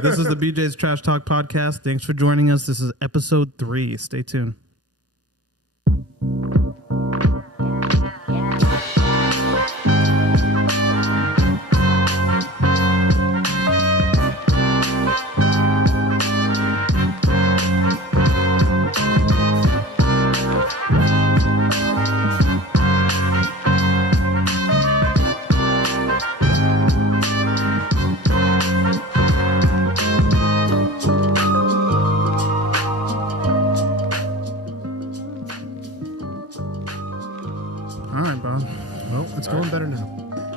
This is the BJ's Trash Talk Podcast. Thanks for joining us. This is episode 3. Stay tuned. Going better now.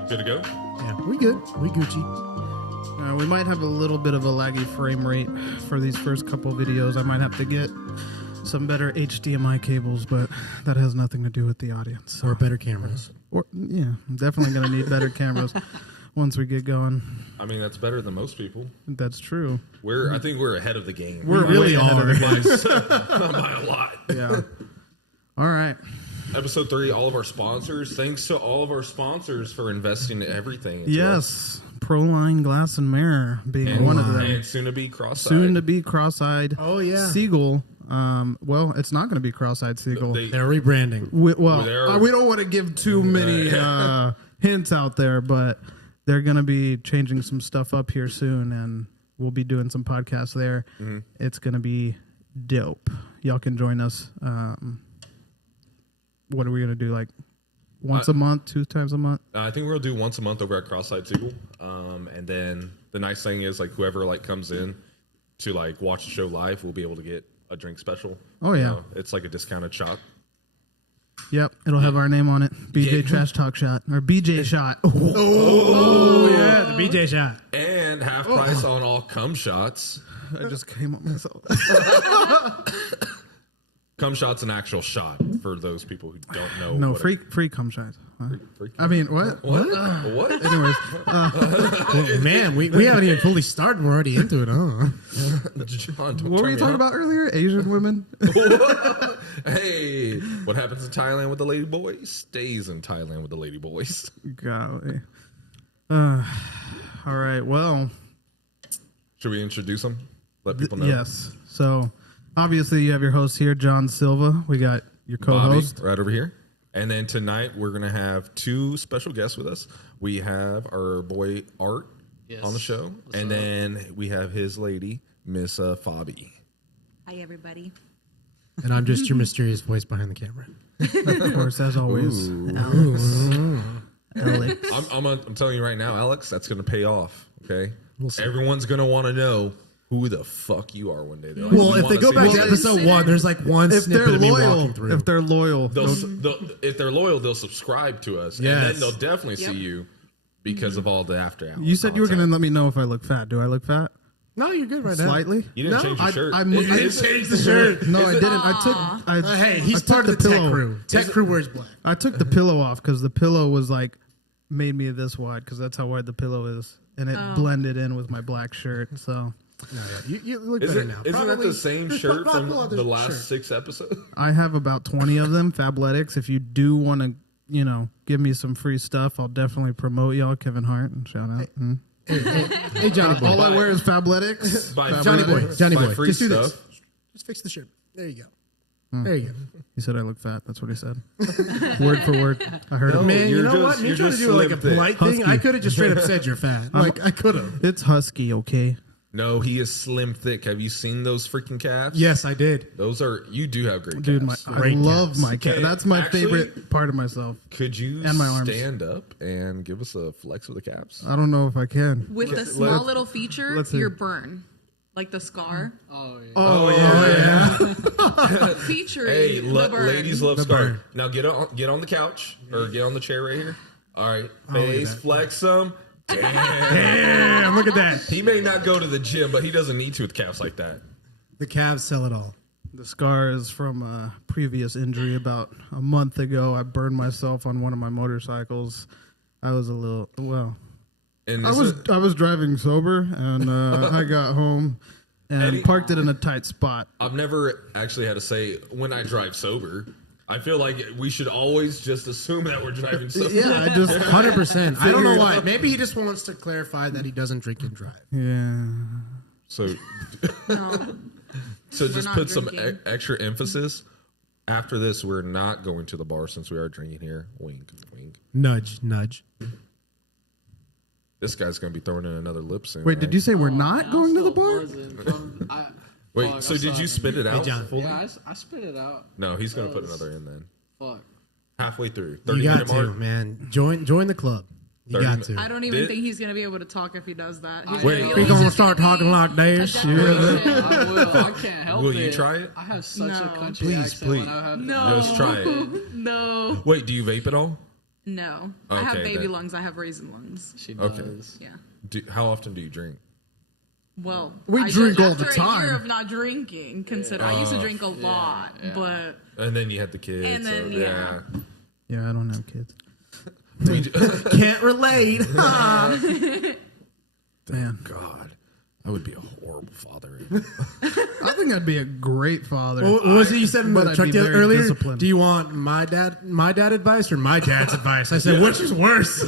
Good to go? Yeah, we good. We Gucci. We might have a little bit of a laggy frame rate for these first couple videos. I might have to get some better HDMI cables, but that has nothing to do with the audience. So. Or better cameras. Yeah, I'm definitely going to need better cameras once we get going. I mean, that's better than most people. That's true. I think we're ahead of the game. We really are. By a lot. Yeah. All right. Episode 3, all of our sponsors. Thanks to all of our sponsors for investing in everything. Yes. Proline Glass and Mirror being one of them. And soon to be Cross-Eyed. Soon to be Cross-Eyed. Oh, yeah. Seagull. Well, it's not going to be Cross-Eyed Seagull. They're rebranding. We don't want to give too many hints out there, but they're going to be changing some stuff up here soon, and we'll be doing some podcasts there. Mm-hmm. It's going to be dope. Y'all can join us. What are we going to do, like once a month, 2 times a month? I think we'll do once a month over at Cross-Eyed Seagull. And then the nice thing is, like, whoever like comes in to like watch the show live will be able to get a drink special. Oh, yeah. It's like a discounted shot. Yep. It'll have our name on it. BJ Trash Talk Shot. Or BJ Shot. Oh, yeah. The BJ Shot. And half price on all cum shots. I just came up myself. Cum shot's an actual shot for those people who don't know. No, free cum shots. Free I mean, what? What? Anyways. Well, man, we haven't even fully started. We're already into it, huh? John, what were you talking about earlier? Asian women? Hey, what happens in Thailand with the lady boys stays in Thailand with the lady boys. Golly. All right, well. Should we introduce them? Let people know? Yes. So, obviously, you have your host here, John Silva. We got your co-host. Bobby, right over here. And then tonight, we're going to have 2 special guests with us. We have our boy, Art, on the show. What's and up? Then we have his lady, Miss Fabi. Hi, everybody. And I'm just your mysterious voice behind the camera. Of course, as always. Alex. I'm telling you right now, Alex, that's going to pay off, okay? Everyone's going to want to know who the fuck you are one day. Like, well, if they go back to episode 1, there's like one snippet of me walking through. If they're loyal. If they're loyal, they'll subscribe to us. Yes. And then they'll definitely see you because of all the after hours. You said you were going to let me know if I look fat. Do I look fat? No, you're good right now. Slightly? You didn't change your shirt. I didn't change the shirt. No, I didn't. Hey, he's part of the tech crew. Tech crew wears black. I took the pillow off because the pillow was like, made me this wide because that's how wide the pillow is. And it blended in with my black shirt, so... No, yeah. You look better now. Isn't that the same shirt from the last 6 episodes? I have about 20 of them, Fabletics. If you do want to, give me some free stuff, I'll definitely promote y'all. Kevin Hart, and shout out. Hey, Johnny Boy. All I wear is Fabletics. Johnny Boy. Free Just do stuff. this. Just fix the shirt. There you go. There you go. He said I look fat. That's what he said. Word for word. I heard him. Man, you know what? Me trying to do like a polite thing, I could have just straight up said you're fat. Like, I could have. It's husky, okay? No, he is slim thick. Have you seen those freaking calves? Yes, I did. You do have great calves. Dude, I love my calves. That's my favorite part of myself. Could you and my arms. Stand up and give us a flex of the calves? I don't know if I can. With the small little feature, your burn. Like the scar. Oh yeah. Featuring hey, the burn. Ladies love scar. Now get on the couch or get on the chair right here. All right, face flex some. Damn, look at that. He may not go to the gym, but he doesn't need to with calves like that. The calves sell it all. The scar is from a previous injury about a month ago. I burned myself on one of my motorcycles. I was a little, and I was driving sober, and I got home and parked it in a tight spot. I've never actually had to say when I drive sober. I feel like we should always just assume that we're driving sober. Yeah, I just 100%. I don't know why. Maybe he just wants to clarify that he doesn't drink and drive. Yeah. So, No. so We're just not put some drinking. extra emphasis. After this, we're not going to the bar since we are drinking here. Wink, wink. Nudge, nudge. This guy's going to be throwing in another lip soon. Wait, right? did you say we're not going to the bar? Wait, so did you spit it out? John. fully? Yeah, I spit it out. No, he's going to put another in then. Fuck. Halfway through. You got 30-minute to, mark. man. Join the club. You 30 got to. I don't even think he's gonna be able to talk if he does that. He's Wait, gonna we be gonna just start talking be like this. a Yeah. deaf I will. I can't help it. Will you try it? I have such No. a country Please, accent please. when I have No. Just try it. No. Wait, do you vape at all? No. I have Okay, baby then. lungs. I have raisin lungs. She Okay. does. Yeah. How often do you drink? Well, We I drink did all the after a year time. of not drinking. Consider I used to drink a lot, but And then you had the kids. And then, so, yeah. Yeah, I don't have kids. Can't relate. Man, God, I would be a horrible father. I think I'd be a great father. What was it you said in But the I'd truck be the very earlier? disciplined. Do you want my dad advice or my dad's advice? I said, which is worse?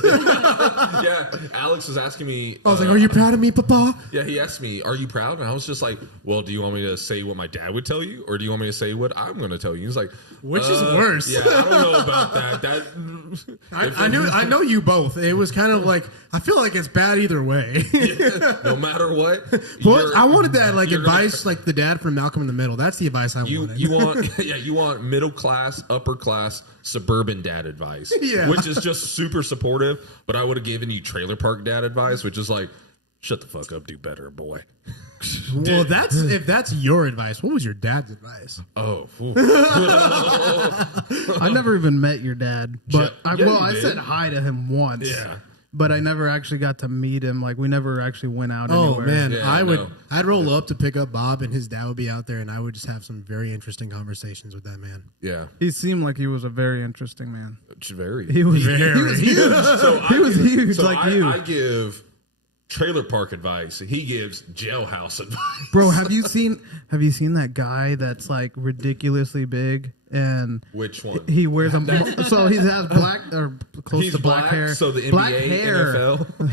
Yeah, Alex was asking me. I was like, are you proud of me, Papa? Yeah, he asked me, "Are you proud?" And I was just like, "Well, do you want me to say what my dad would tell you, or do you want me to say what I'm going to tell you?" He's like, Which is worse? Yeah, I don't know about that. That I know you both. It was kind of like, I feel like it's bad either way. no matter what. What? I wanted that like you're advice, like the dad from Malcolm in the Middle. That's the advice I wanted. You want middle class, upper class, suburban dad advice. Yeah. Which is just super supportive. But I would have given you trailer park dad advice, which is like, shut the fuck up, do better, boy. Well, if that's your advice, what was your dad's advice? Oh, I never even met your dad, but Yeah, you I did. said hi to him once. Yeah. But I never actually got to meet him. Like we never actually went out Oh anywhere. man, Yeah, I'd roll up to pick up Bob, and his dad would be out there, and I would just have some very interesting conversations with that man. yeah. He seemed like he was a very interesting man. It's very. He was Very. he was huge. So He was huge so like you. I give trailer park advice. He gives jailhouse advice. Bro, have you seen that guy that's like ridiculously big and Which one? he wears so he has black or close He's to black black, hair. so the black NBA, hair, NFL.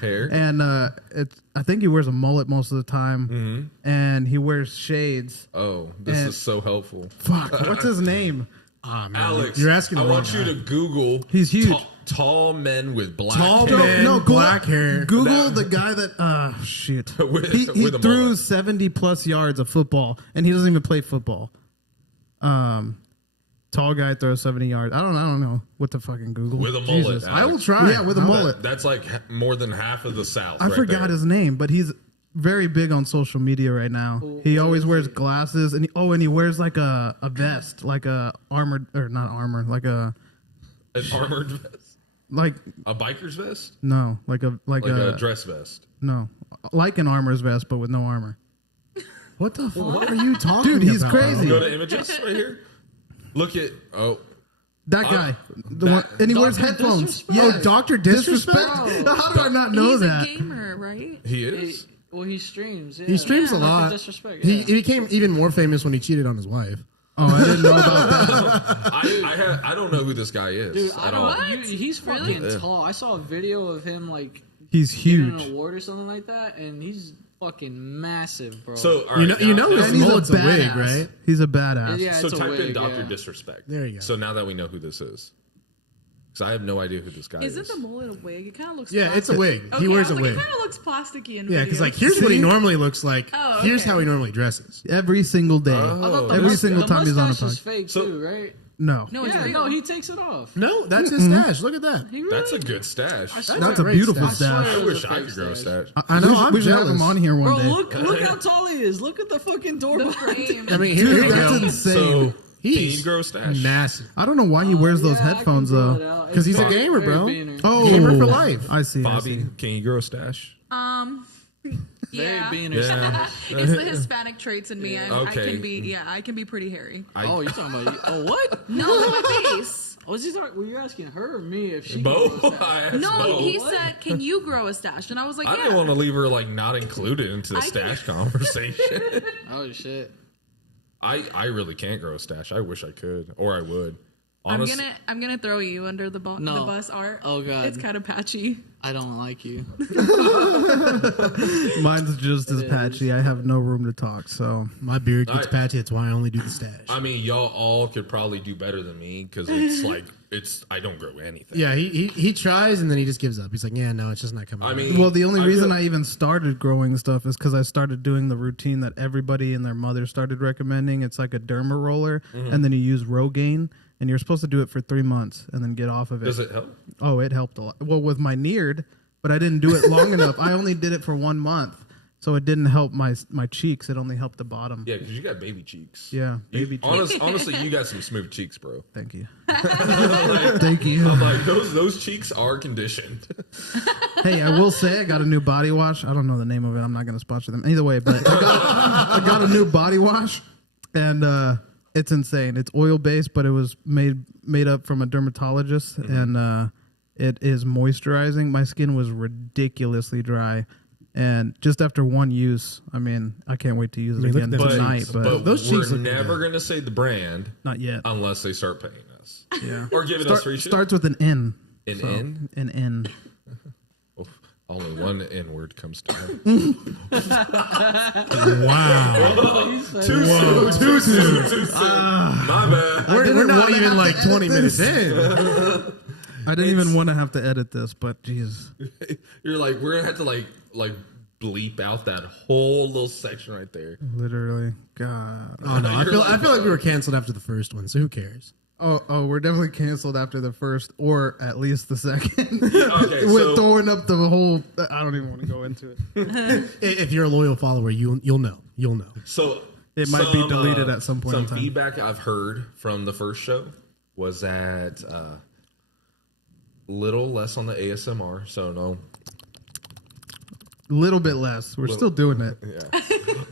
hair, and I think he wears a mullet most of the time, and he wears shades. Oh, this And- is so helpful. Fuck, what's his name? Ah, man, Alex, you're asking. I the wrong want you guy. to Google. He's huge. Tall men with black Tall hair. men. No, black hair. Google the guy that shit. With- he with a threw mullet. 70 plus yards of football, and he doesn't even play football. Tall guy throws 70 yards. I don't know what to fucking Google. With a mullet, Jesus. Alex. I will try. Yeah, with a mullet. That's like more than half of the South. I right forgot there. his name, but he's very big on social media right now. He always wears glasses, and he wears like a vest, like a armored or not armor, like An armored vest, like a biker's vest, no, like a a dress vest. no, like an armor's vest, but with no armor. What the fuck are you talking Dude, he's about? crazy. Go to images right here. Look at That guy, the one, and he wears headphones. Oh, Dr. Disrespect? How did I not know he's that? a gamer, right? he is. He streams. Yeah. He streams a Dr. lot. Disrespect, He yeah. became even more famous when he cheated on his wife. Oh, I didn't know about that. I don't know who this guy is Dude, at all. He's fucking tall. I saw a video of him like He's getting huge. an award or something like that, and he's fucking massive, bro. So all You right, know now- his And he's mullet's a wig, badass. right? He's a badass. yeah, So it's a type in wig, Dr. yeah. Disrespect. There you go. So now that we know who this is, because I have no idea who this guy is. Isn't the mullet a wig? It kind of looks. Yeah, it's a wig. Okay, He wears I a was like, wig. It kind of looks plasticky in Yeah, because videos. like here's what he normally looks like. Oh, Here's okay. how he normally dresses. Every single day. Oh. Every single time he's on a mustache is podcast. fake So- too, right? No. No, it's Yeah, real. no, he takes it off. No, that's his stash. Look at that. He really, That's a good stash. I swear- That's a great beautiful stash. stash. I I swear. wish It was a I fake could grow a stash. stash. I know. I'm We should have jealous. him on here one Bro, day. look how tall he is. Look at the fucking door The behind him. frame. I mean, Dude, here you that's go. insane. So can He's you grow a stash? massive. I don't know why he wears those Yeah, I can headphones feel it though. out. 'Cause he's a It's gamer, very bro. beaner. Oh, Gamer for life. I see. I see. Bobby, can you grow a stash? Very Yeah. beaner. Yeah. It's the Hispanic traits in me. I Okay. can be. I can be pretty hairy. Oh, you're talking about oh what? No, my face. Oh, were you asking her or me if she? Both. grows that? I asked No, both. he said, "Can you grow a stash?" And I was like, I "Yeah." didn't want to leave her like not included into the I stash conversation. Oh shit. I really can't grow a stash. I wish I could, or I would. I'm gonna throw you under the bus, Art. Oh god, it's kind of patchy. I don't like you. Mine's just as patchy. I have no room to talk, so my beard gets patchy. That's why I only do the stash. I mean, y'all all could probably do better than me because it's like I don't grow anything. Yeah, he tries and then he just gives up. He's like, yeah, no, it's just not coming. I mean, well, the only reason I even started growing stuff is because I started doing the routine that everybody and their mother started recommending. It's like a derma roller, and then you use Rogaine. And you're supposed to do it for 3 months and then get off of it. Does it help? Oh, it helped a lot. Well, with my Neard, but I didn't do it long enough. I only did it for 1 month. So it didn't help my cheeks. It only helped the bottom. Yeah, because you got baby cheeks. Yeah, baby cheeks. Honestly, you got some smooth cheeks, bro. Thank you. Thank you. I'm like, those cheeks are conditioned. Hey, I will say I got a new body wash. I don't know the name of it. I'm not going to sponsor them. Either way, but I got a new body wash. And it's insane. It's oil-based, but it was made up from a dermatologist, and it is moisturizing. My skin was ridiculously dry. And just after one use, I mean, I can't wait to use it again tonight. But those cheeks we're never going to say the brand. Not yet. Unless they start paying us. Yeah. Or giving us free shit. Starts with an N. An N? An N. Only one N word comes to mind. Wow. Too soon. My bad. We're not even like 20 minutes in. I didn't even want to have to edit this, but jeez. You're like, we're going to have to like bleep out that whole little section right there. Literally. God. Oh, no. I feel like we were canceled after the first one, so who cares? Oh, we're definitely canceled after the first, or at least the second. Okay, we're throwing up the whole. I don't even want to go into it. If you're a loyal follower, you'll know. You'll know. So it might be deleted at some point. Some in time. feedback I've heard from the first show was that little less on the ASMR. So no. Little bit less. We're still doing it. Yeah.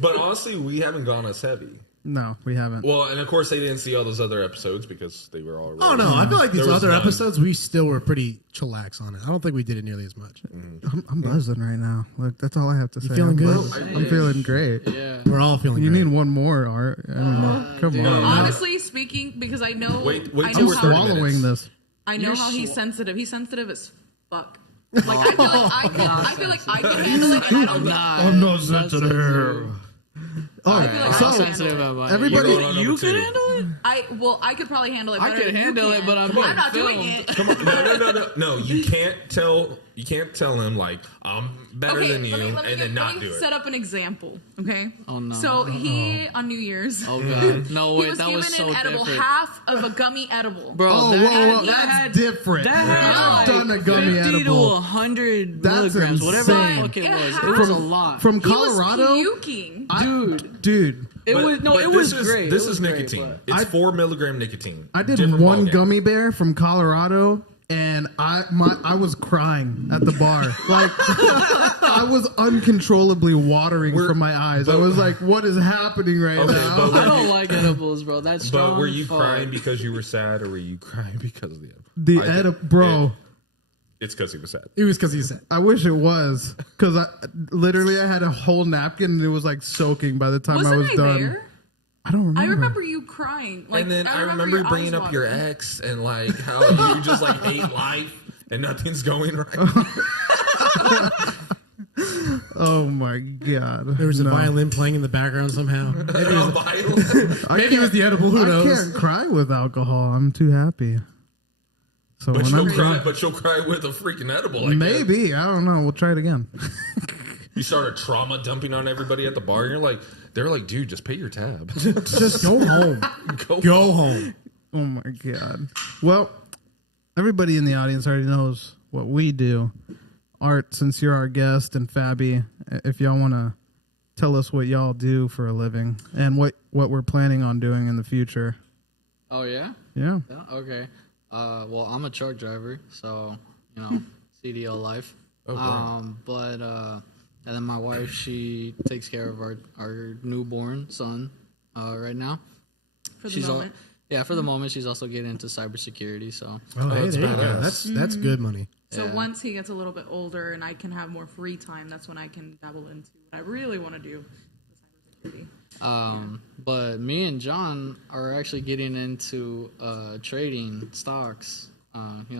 But honestly, we haven't gone as heavy. No, we haven't. Well, and of course they didn't see all those other episodes because they were already. Oh no, I feel like these other episodes we still were pretty chillax on it. I don't think we did it nearly as much. I'm buzzing right now. Look, that's all I have to say. Feeling good? I'm feeling great. Yeah, we're all feeling. You great. need one more, Art. I mean, come on. Honestly speaking, because I know. Wait I'm swallowing this. I know how he's sensitive. He's sensitive as fuck. Like I feel like I can handle it, and I don't. I'm not sensitive. Everybody, you can handle it. I could probably handle it. I could handle it, but I'm not doing it. Come on, no. You can't tell him like I'm better than you, and then not do it. Set up an example, okay? Oh no. So he on New Year's. Oh god, no wait, that was so different. He was given an edible, half of a gummy edible. Bro, that's different. I've done a gummy 50 edible. to 100 milligrams, whatever the fuck it was. It was a lot. From Colorado, he was puking. Dude. It was great. This is nicotine. It's 4 milligram nicotine. I did one gummy bear from Colorado, and I was crying at the bar. Like I was uncontrollably watering from my eyes. I was like, "What is happening right now?" I don't like edibles, bro. That's strong. But were you crying because you were sad, or were you crying because of the edible? The edible, bro. It's because he was sad. It was because he was sad. I wish it was, because I had a whole napkin and it was like soaking by the time I was done. There? I don't remember. I remember you crying. Like, and then I remember you bringing up your ex and like how you just like hate life and nothing's going right. Oh my god! There was a violin playing in the background somehow. Maybe it was the edible. Who knows? I can't cry with alcohol. I'm too happy. So but you'll cry with a freaking edible. Like maybe that. I don't know. We'll try it again. You started trauma dumping on everybody at the bar. And they're like, dude, just pay your tab. Just go home. Go home. Oh my god. Well, everybody in the audience already knows what we do. Art, since you're our guest, and Fabi, if y'all want to tell us what y'all do for a living and what we're planning on doing in the future. Oh yeah. Yeah. Okay. Well, I'm a truck driver, so CDL life. And then my wife, she takes care of our newborn son right now. For the moment. For the moment, she's also getting into cybersecurity. So that's good money. So once he gets a little bit older and I can have more free time, that's when I can dabble into what I really want to do. Cybersecurity. But me and John are actually getting into trading stocks,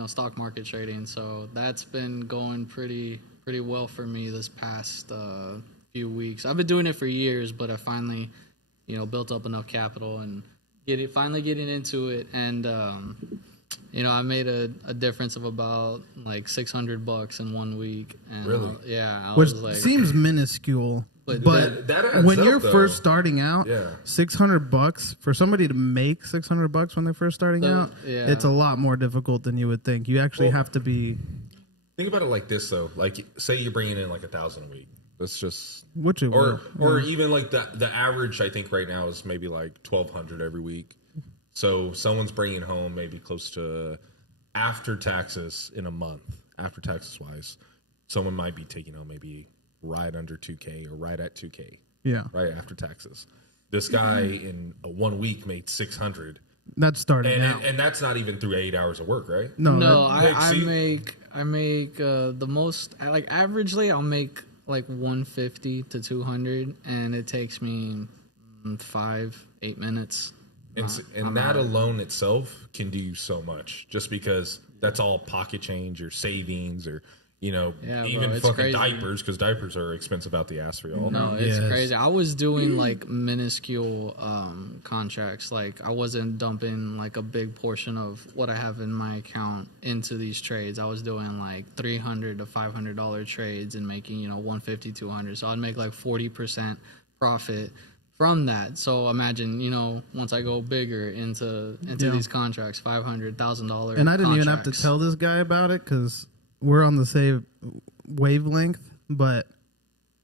stock market trading. So that's been going pretty well for me this past few weeks. I've been doing it for years, but I finally, built up enough capital and finally getting into it. And I made a difference of about like $600 in 1 week. And, really? Yeah. Which seems minuscule. But that when up, you're though. first starting out, Yeah. $600 for somebody to make $600 when they're first starting out, yeah. it's a lot more difficult than you would think. You actually have to be. Think about it like this though. Like, say you're bringing in like 1,000 a week. Let's just Or even like the average. I think right now is maybe like 1,200 every week. So someone's bringing home maybe close to after taxes in a month. After taxes wise, someone might be taking home maybe right under 2K or right at 2K. Yeah. Right after taxes. This guy in 1 week made 600. That's starting out. And that's not even through 8 hours of work, right? No, I make the most, like averagely I'll make like 150 to 200, and it takes me 5-8 minutes. And that alone itself can do so much, just because that's all pocket change or savings or even bro, fucking crazy. Diapers, because diapers are expensive out the ass for y'all. No, it's crazy. I was doing like minuscule contracts. Like I wasn't dumping like a big portion of what I have in my account into these trades. I was doing like $300 to $500 trades and making $150, $200. So I'd make like 40% profit from that. So imagine once I go bigger into these contracts, $500, $1,000. And I didn't even have to tell this guy about it because we're on the same wavelength, but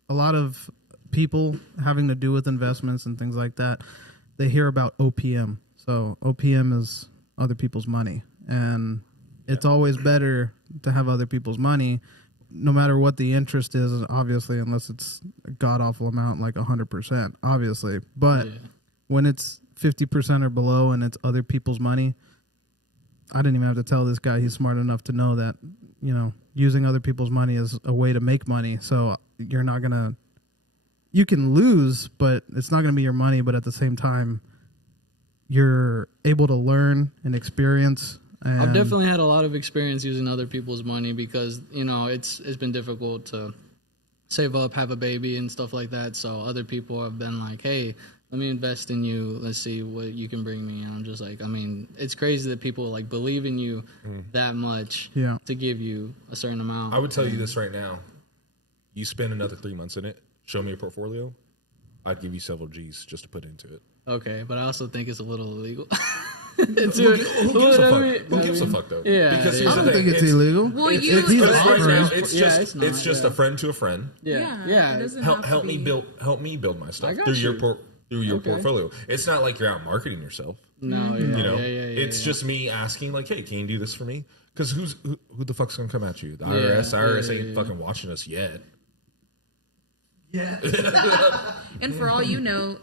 a lot of people having to do with investments and things like that, they hear about OPM. So OPM is other people's money, and it's always better to have other people's money, no matter what the interest is, obviously, unless it's a god-awful amount like 100%, obviously. But when it's 50% or below and it's other people's money, I didn't even have to tell this guy. He's smart enough to know that using other people's money is a way to make money. So you're not gonna, you can lose, but it's not gonna be your money. But at the same time, you're able to learn and experience. And I've definitely had a lot of experience using other people's money because it's been difficult to save up, have a baby, and stuff like that. So other people have been like, "Hey, let me invest in you. Let's see what you can bring me." And I'm just like, it's crazy that people like believe in you that much to give you a certain amount. I would tell you this right now. You spend another 3 months in it, show me a portfolio, I'd give you several G's just to put into it. Okay, but I also think it's a little illegal. Who gives a fuck though? Yeah, because I don't think it's illegal. Well, it's just a friend to a friend. Yeah. Help me build my stuff through your portfolio. It's not like you're out marketing yourself. No, it's just me asking like, hey, can you do this for me? Because who the fuck's gonna come at you? The IRS ain't fucking watching us yet. Yeah. And for all you know,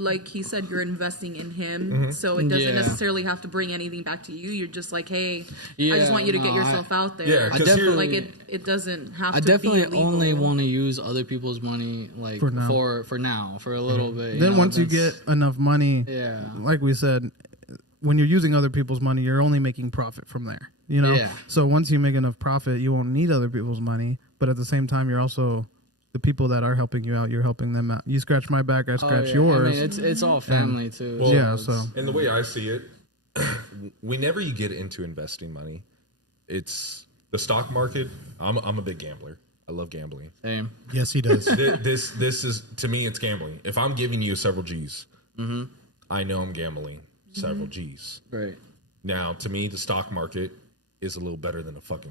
like he said, you're investing in him, so it doesn't necessarily have to bring anything back to you. You're just like, hey, I just want you to get yourself out there. Yeah, I definitely like it doesn't have to. I definitely be illegal. only want to use other people's money like for a little bit. Then once you get enough money, like we said, when you're using other people's money, you're only making profit from there. So once you make enough profit, you won't need other people's money, but at the same time, you're also the people that are helping you out, you're helping them out. You scratch my back, I scratch yours. It's all family too. Well, so and the way I see it, whenever you get into investing money, it's the stock market. I'm a big gambler. I love gambling. Same. Yes, he does. This is, to me, it's gambling. If I'm giving you several G's, I know I'm gambling several G's. Right. Now, to me, the stock market is a little better than a fucking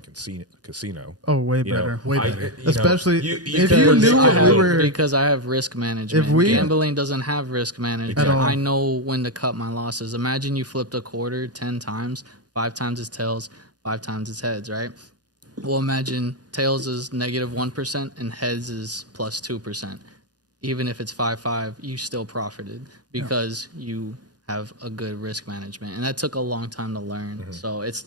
casino. Oh, way better. Way better. Especially if you knew because I have risk management. Gambling doesn't have risk management. Exactly. I know when to cut my losses. Imagine you flipped a quarter 10 times, 5 times it's tails, 5 times it's heads, right? Well, imagine tails is negative 1% and heads is plus 2%. Even if it's 5-5, you still profited because you have a good risk management. And that took a long time to learn. So it's...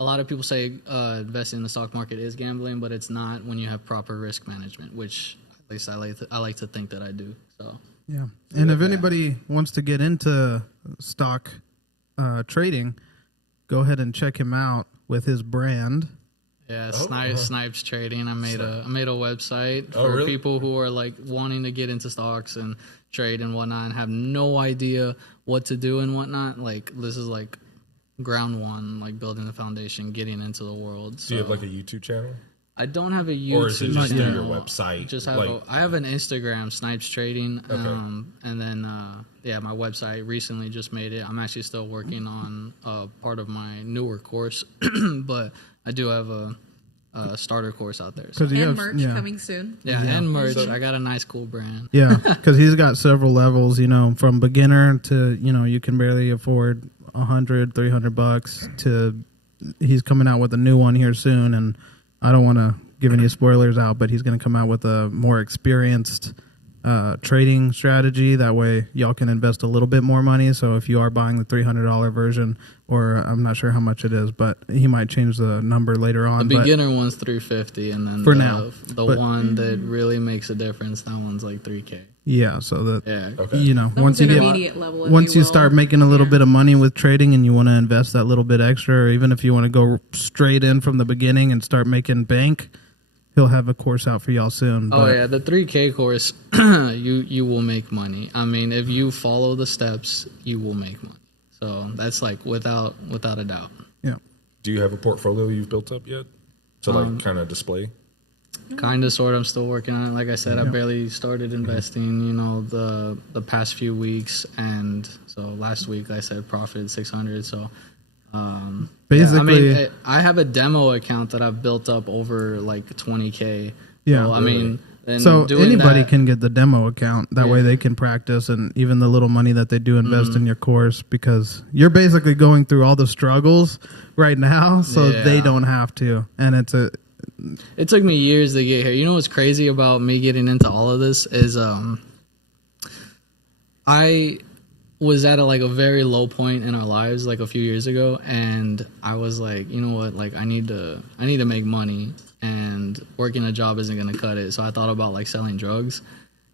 A lot of people say investing in the stock market is gambling, but it's not when you have proper risk management, which at least I like to think that I do. So Yeah. And if anybody wants to get into stock trading, go ahead and check him out with his brand. Yeah, Snipes Trading. I made a website for people who are like wanting to get into stocks and trade and whatnot and have no idea what to do and whatnot. Like this is like ground one, like building the foundation, getting into the world. So, do you have like a YouTube channel? I don't have a YouTube. Or is it just your website? Just have I have an Instagram, Snipes Trading, and then my website recently just made it. I'm actually still working on part of my newer course, but I do have a starter course out there. So. And merch coming soon. Yeah, and merch. I got a nice, cool brand. Yeah, because he's got several levels, from beginner to, you can barely afford $100-$300 to he's coming out with a new one here soon. And I don't want to give any spoilers out, but he's going to come out with a more experienced trading strategy. That way y'all can invest a little bit more money. So if you are buying the $300 version, or I'm not sure how much it is, but he might change the number later on. The beginner one's $350, and then for now, the one that really makes a difference, that one's like $3K. Yeah, so that that once you get start making a little bit of money with trading, and you want to invest that little bit extra, or even if you want to go straight in from the beginning and start making bank, he'll have a course out for y'all soon. The 3K course, you will make money. I mean, if you follow the steps, you will make money. So that's like without a doubt. Yeah. Do you have a portfolio you've built up yet to kind of display? Kind of, sort of. I'm still working on it. Like I said, I barely started investing, the past few weeks. And so last week I said profit 600. So basically, I have a demo account that I've built up over like 20K. Yeah. So, anybody can get the demo account. That way they can practice, and even the little money that they do invest in your course, because you're basically going through all the struggles right now, so they don't have to. And it took me years to get here. You know what's crazy about me getting into all of this is I was at a very low point in our lives like a few years ago, and I was like, you know what, like I need to make money, and working a job isn't gonna cut it. So I thought about like selling drugs,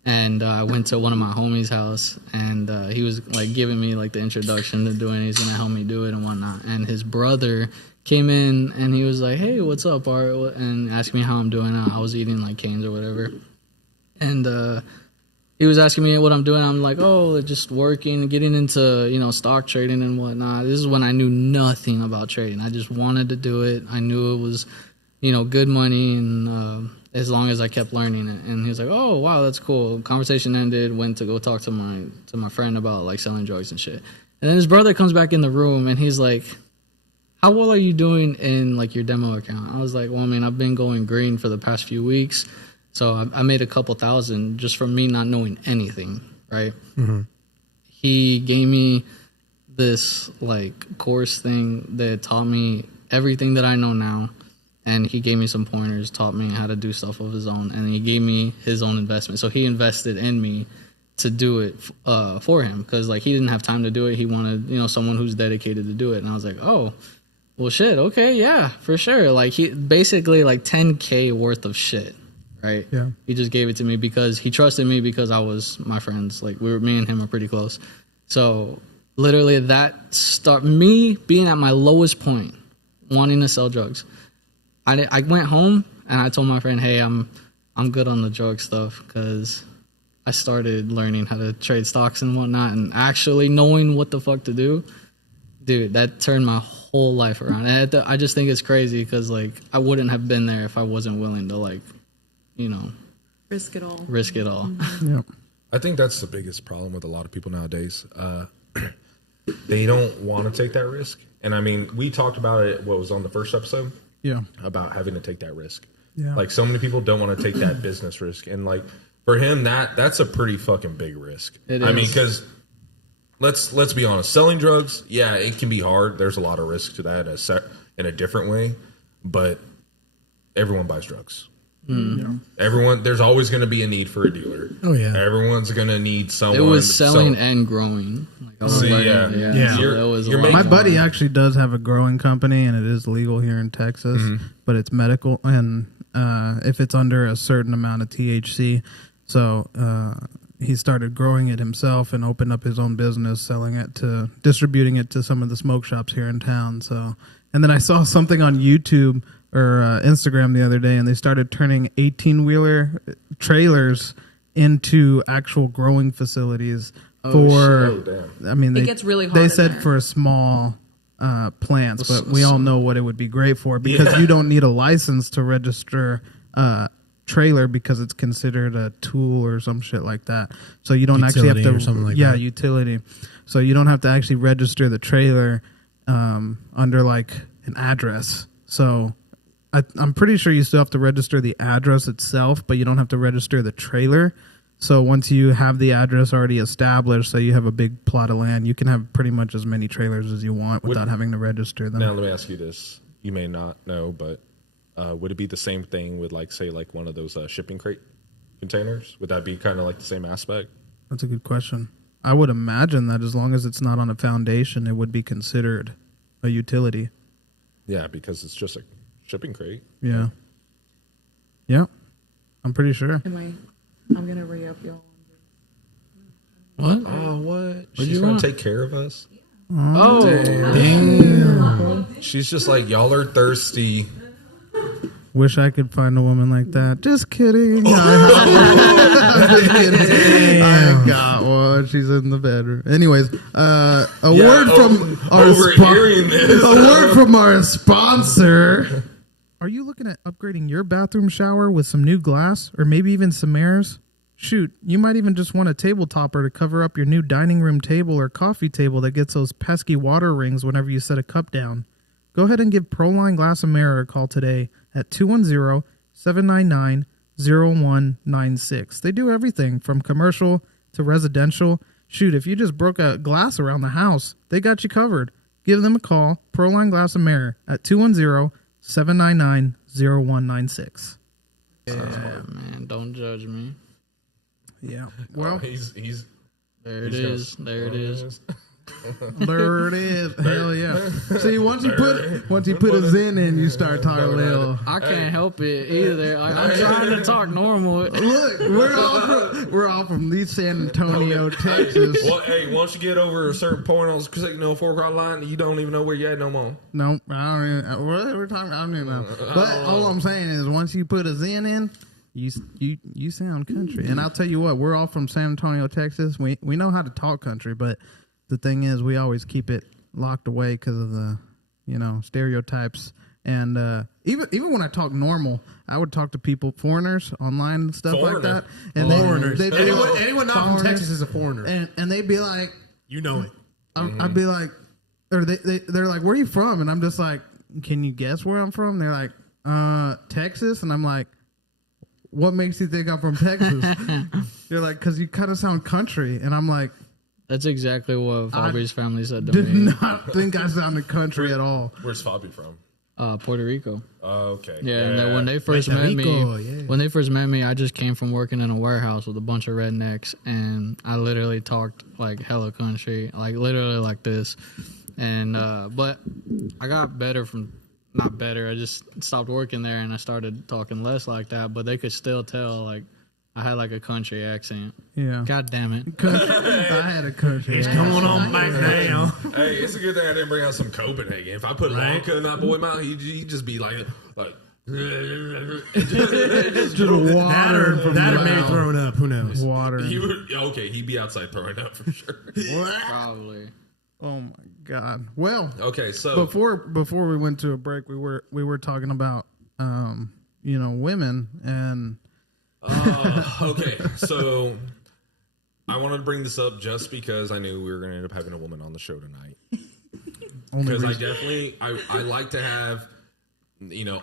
and I went to one of my homies' house, and he was like giving me like the introduction to doing it. He's gonna help me do it and whatnot. And his brother came in and he was like, "Hey, what's up, Art?" and asked me how I'm doing. I was eating like canes or whatever, and he was asking me what I'm doing. I'm like, "Oh, just working, getting into stock trading and whatnot." This is when I knew nothing about trading. I just wanted to do it. I knew it was good money, and as long as I kept learning it. And he was like, "Oh, wow, that's cool." Conversation ended. Went to go talk to my friend about like selling drugs and shit. And then his brother comes back in the room and he's like, "How well are you doing in like your demo account?" I was like, "Well, I mean, I've been going green for the past few weeks, so I made a couple thousand just from me not knowing anything, right?" Mm-hmm. He gave me this like course thing that taught me everything that I know now. And he gave me some pointers, taught me how to do stuff of his own, and he gave me his own investment. So he invested in me to do it for him, because like he didn't have time to do it. He wanted someone who's dedicated to do it. And I was like, "Oh, well, shit, okay, yeah, for sure." Like he basically like 10K worth of shit, right? Yeah. He just gave it to me because he trusted me, because I was my friends. Like me and him are pretty close. So literally me being at my lowest point, wanting to sell drugs. I went home and I told my friend, "Hey, I'm good on the drug stuff," because I started learning how to trade stocks and whatnot, and actually knowing what the fuck to do. Dude, that turned my whole life around. And I just think it's crazy because like I wouldn't have been there if I wasn't willing to like, risk it all. Mm-hmm. Yep. I think that's the biggest problem with a lot of people nowadays. They don't want to take that risk. And I mean, we talked about it, what was on the first episode? Yeah. About having to take that risk. Yeah. Like so many people don't want to take that business risk. And like for him, that's a pretty fucking big risk. It is. I mean, because let's be honest, selling drugs, yeah, it can be hard. There's a lot of risk to that in a different way, but everyone buys drugs. Mm. Yeah. There's always going to be a need for a dealer. Oh yeah. Everyone's going to need someone. It was selling and growing. My buddy actually does have a growing company, and it is legal here in Texas, but it's medical, and if it's under a certain amount of THC, so he started growing it himself and opened up his own business, distributing it to some of the smoke shops here in town. So, and then I saw something on YouTube or Instagram the other day, and they started turning 18-wheeler trailers into actual growing facilities I mean, it gets really hot. They said for small plants, but we all know what it would be great for, because you don't need a license to register trailer because it's considered a tool or some shit like that. So you don't actually have to, or something like that. Utility. So you don't have to actually register the trailer under like an address. So I'm pretty sure you still have to register the address itself, but you don't have to register the trailer. So once you have the address already established, so you have a big plot of land, you can have pretty much as many trailers as you want without having to register them. Now let me ask you this: you may not know, but would it be the same thing with, like, say, like one of those shipping crate containers? Would that be kind of like the same aspect? That's a good question. I would imagine that as long as it's not on a foundation, it would be considered a utility. Yeah, because it's just a shipping crate. Yeah. Yeah. I'm pretty sure. I'm gonna re-up y'all. What? Oh, what? She's gonna take care of us? Oh, damn. She's just like, y'all are thirsty. Wish I could find a woman like that. Just kidding. I got one. She's in the bedroom. Anyways, a word from our sponsor. Are you looking at upgrading your bathroom shower with some new glass or maybe even some mirrors? Shoot, you might even just want a table topper to cover up your new dining room table or coffee table that gets those pesky water rings whenever you set a cup down. Go ahead and give Proline Glass and Mirror a call today at 210-799-0196. They do everything from commercial to residential. Shoot, if you just broke a glass around the house, they got you covered. Give them a call, Proline Glass and Mirror, at 210-799-0196. Yeah, man, don't judge me. Yeah. Well, he's there it is. There it is. There it is. Hell yeah. See, once you put a zen in, you start talking a little. I can't help it either. I'm trying to talk normal. Look, we're all from East San Antonio, Texas. Well, hey, once you get over a certain point on the 4 o'clock line, you don't even know where you're at no more. No, I don't even. What we're talking, I don't even know. But all I'm saying is, once you put a zen in, you sound country. And I'll tell you what, we're all from San Antonio, Texas. We know how to talk country, but the thing is, we always keep it locked away because of the, stereotypes. And even when I talk normal, I would talk to people, foreigners, online and stuff like that. And foreigners. Anyone not from Texas is a foreigner. And they'd be like, you know it. I'd be like, or they're like, where are you from? And I'm just like, can you guess where I'm from? They're like, Texas. And I'm like, what makes you think I'm from Texas? They're like, because you kind of sound country. And I'm like, that's exactly what Fabi's family said to me. Did not think I sounded country at all. Where's Fabi from? Puerto Rico. Okay. Yeah, and then when they first met me, I just came from working in a warehouse with a bunch of rednecks, and I literally talked like hella country, like literally like this. And but I got better from. Not better. I just stopped working there and I started talking less like that. But they could still tell like I had like a country accent. Yeah. God damn it. I had a country accent. It's going on back now. Hey, it's a good thing I didn't bring out some Copenhagen. If I put Lanka in that boy mouth, he'd just be like just water that or maybe throwing up. Who knows? Water. He'd be outside throwing up for sure. Probably. Oh my God. Well, okay. So before we went to a break, we were talking about women and. Okay, so I wanted to bring this up just because I knew we were going to end up having a woman on the show tonight. Because I like to have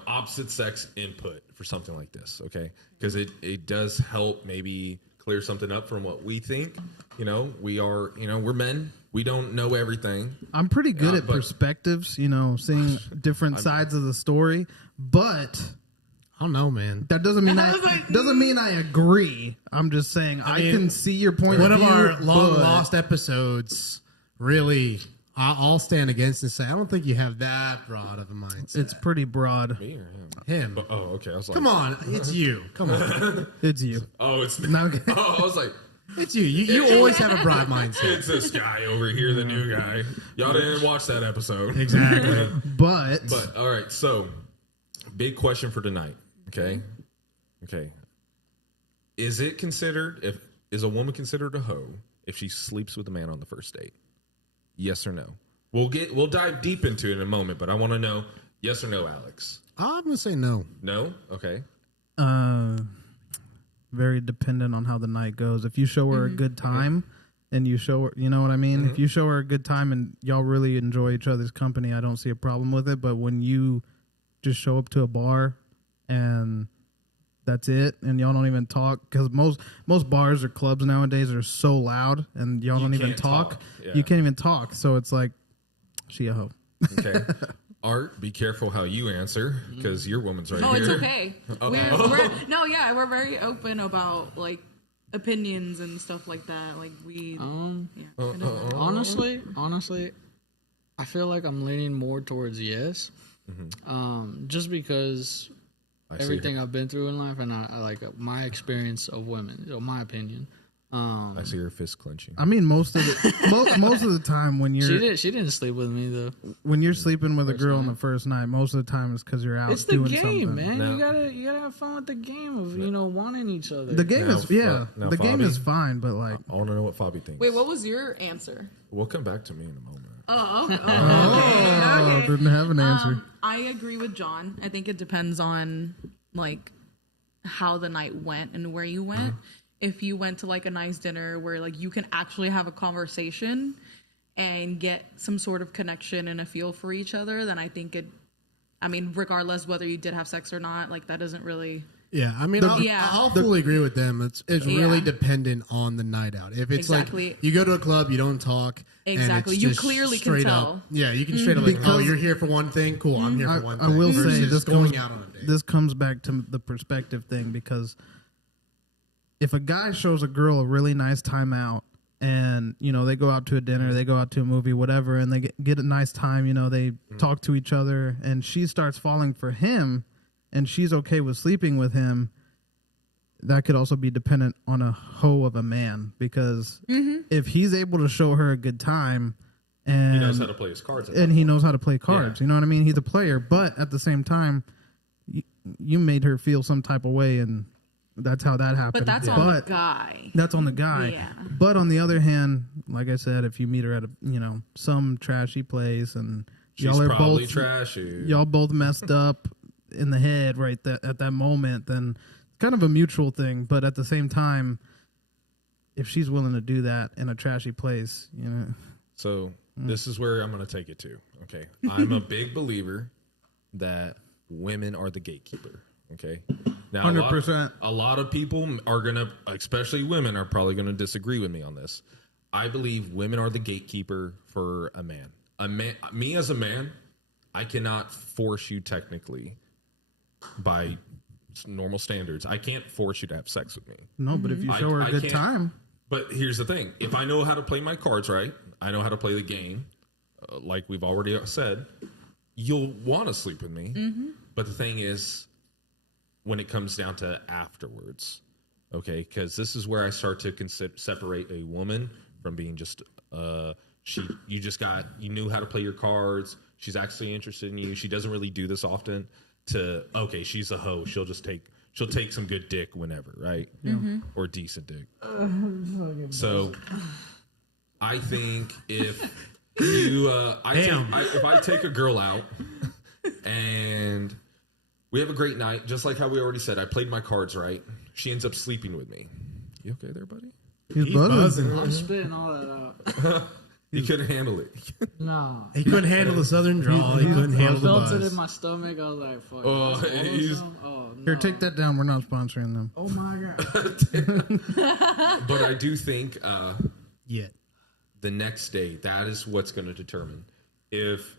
opposite sex input for something like this. Okay, because it does help maybe clear something up from what we think. We're men. We don't know everything. I'm pretty good at perspectives, seeing different sides of the story, but I don't know, man. That doesn't mean I agree. I'm just saying I can see your point. One of our long lost episodes, really, I'll stand against and say I don't think you have that broad of a mindset. It's pretty broad. Me or him? Him. Oh, okay. I was like, come on, it's you. Come on, it's you. Oh, it's me. No, I was like, It's you. You always have a broad mindset. It's this guy over here, the new guy. Y'all didn't watch that episode. Exactly. But all right, so big question for tonight. Okay. Is a woman considered a hoe if she sleeps with a man on the first date? Yes or no? We'll dive deep into it in a moment, but I want to know yes or no, Alex. I'm gonna say no. No? Okay. Very dependent on how the night goes. If you show her a good time and you show her, you know what I mean? If you show her a good time and y'all really enjoy each other's company, I don't see a problem with it. But when you just show up to a bar and that's it, and y'all don't even talk, because most bars or clubs nowadays are so loud and y'all don't even talk. Yeah. You can't even talk. So it's like, she a hoe. Okay. Art, be careful how you answer, because your woman's right here. It's okay. We're very open about like opinions and stuff like that. Like we, honestly, I feel like I'm leaning more towards yes, just because everything I've been through in life, and I like my experience of women, my opinion. I see her fist clenching. I mean, most of the time when you're she didn't sleep with me though. When you're sleeping with a girl on the first night, most of the time it's because you're out doing something. It's the game, man. No. You gotta have fun with the game of wanting each other. The game the game is fine, but like I want to know what Fabi thinks. Wait, what was your answer? We'll come back to me in a moment. Okay. Didn't have an answer. I agree with John. I think it depends on like how the night went and where you went. If you went to like a nice dinner where like you can actually have a conversation and get some sort of connection and a feel for each other, then I think regardless whether you did have sex or not, like that doesn't really. Yeah, I mean, I'll fully agree with them. It's really dependent on the night out. If it's like you go to a club, you don't talk. Exactly, and you clearly can tell. Up, you can straight up like, oh, you're here for one thing. Cool, I'm here for one thing. I will say this comes back to the perspective thing, because if a guy shows a girl a really nice time out and, they go out to a dinner, they go out to a movie, whatever, and they get a nice time, they talk to each other, and she starts falling for him and she's okay with sleeping with him, that could also be dependent on a hoe of a man, because if he's able to show her a good time and he knows how to play his cards. He knows how to play cards. Yeah. You know what I mean? He's a player, but at the same time, you made her feel some type of way, and that's how that happened. But that's on the guy. That's on the guy. Yeah. But on the other hand, like I said, if you meet her at some trashy place and y'all are probably both trashy, y'all both messed up in the head at that moment, then it's kind of a mutual thing. But at the same time, if she's willing to do that in a trashy place, So this is where I'm going to take it to. Okay, I'm a big believer that women are the gatekeeper. Okay. Now, 100%. A lot of people are going to, especially women, are probably going to disagree with me on this. I believe women are the gatekeeper for a man. Me as a man, I cannot force you technically by normal standards. I can't force you to have sex with me. No, but if you show her a good time. But here's the thing. If I know how to play my cards right, I know how to play the game, like we've already said, you'll want to sleep with me. But the thing is, when it comes down to afterwards, okay, because this is where I start to separate a woman from being just you knew how to play your cards. She's actually interested in you. She doesn't really do this often. She's a hoe. She'll take some good dick whenever, right? Or decent dick. So I think if I take a girl out and we have a great night, just like how we already said. I played my cards right. She ends up sleeping with me. You okay there, buddy? He's buzzing. I'm spitting all that out. He couldn't handle it. Nah. He couldn't handle the southern drawl. He couldn't handle the buzz. I felt it in my stomach. I was like, fuck. No. Here, take that down. We're not sponsoring them. Oh, my God. But I do think the next day, that is what's going to determine if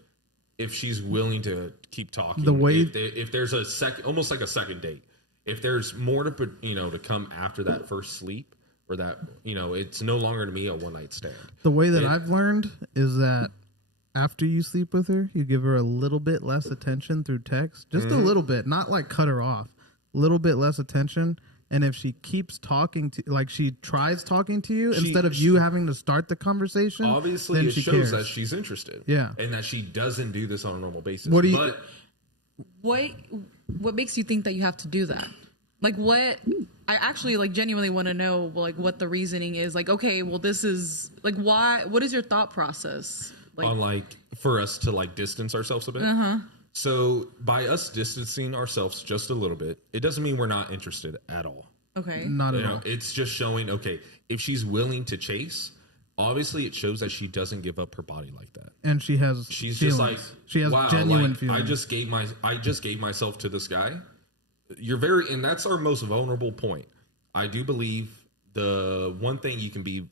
she's willing to keep talking. The way if there's a almost like a second date, if there's more to come after that first sleep, or that it's no longer to me a one night stand. The way that I've learned is that after you sleep with her, you give her a little bit less attention through text, just a little bit, not like cut her off, a little bit less attention, And if she keeps talking to, like she tries talking to you instead of you having to start the conversation, obviously then it she shows cares. that she's interested. Yeah. And that she doesn't do this on a normal basis. What do you? What makes you think that you have to do that? Like what? I actually like genuinely want to know like what the reasoning is. Like, okay, well, this is like why? What is your thought process? Like, on like for us to like distance ourselves a bit. So by us distancing ourselves just a little bit, it doesn't mean we're not interested at all. Okay. Not at all. It's just showing, okay, if she's willing to chase, obviously it shows that she doesn't give up her body like that. And she's feelings. Just like, she has wow, genuine like, feelings. I just gave myself to this guy. And that's our most vulnerable point. I do believe the one thing you can be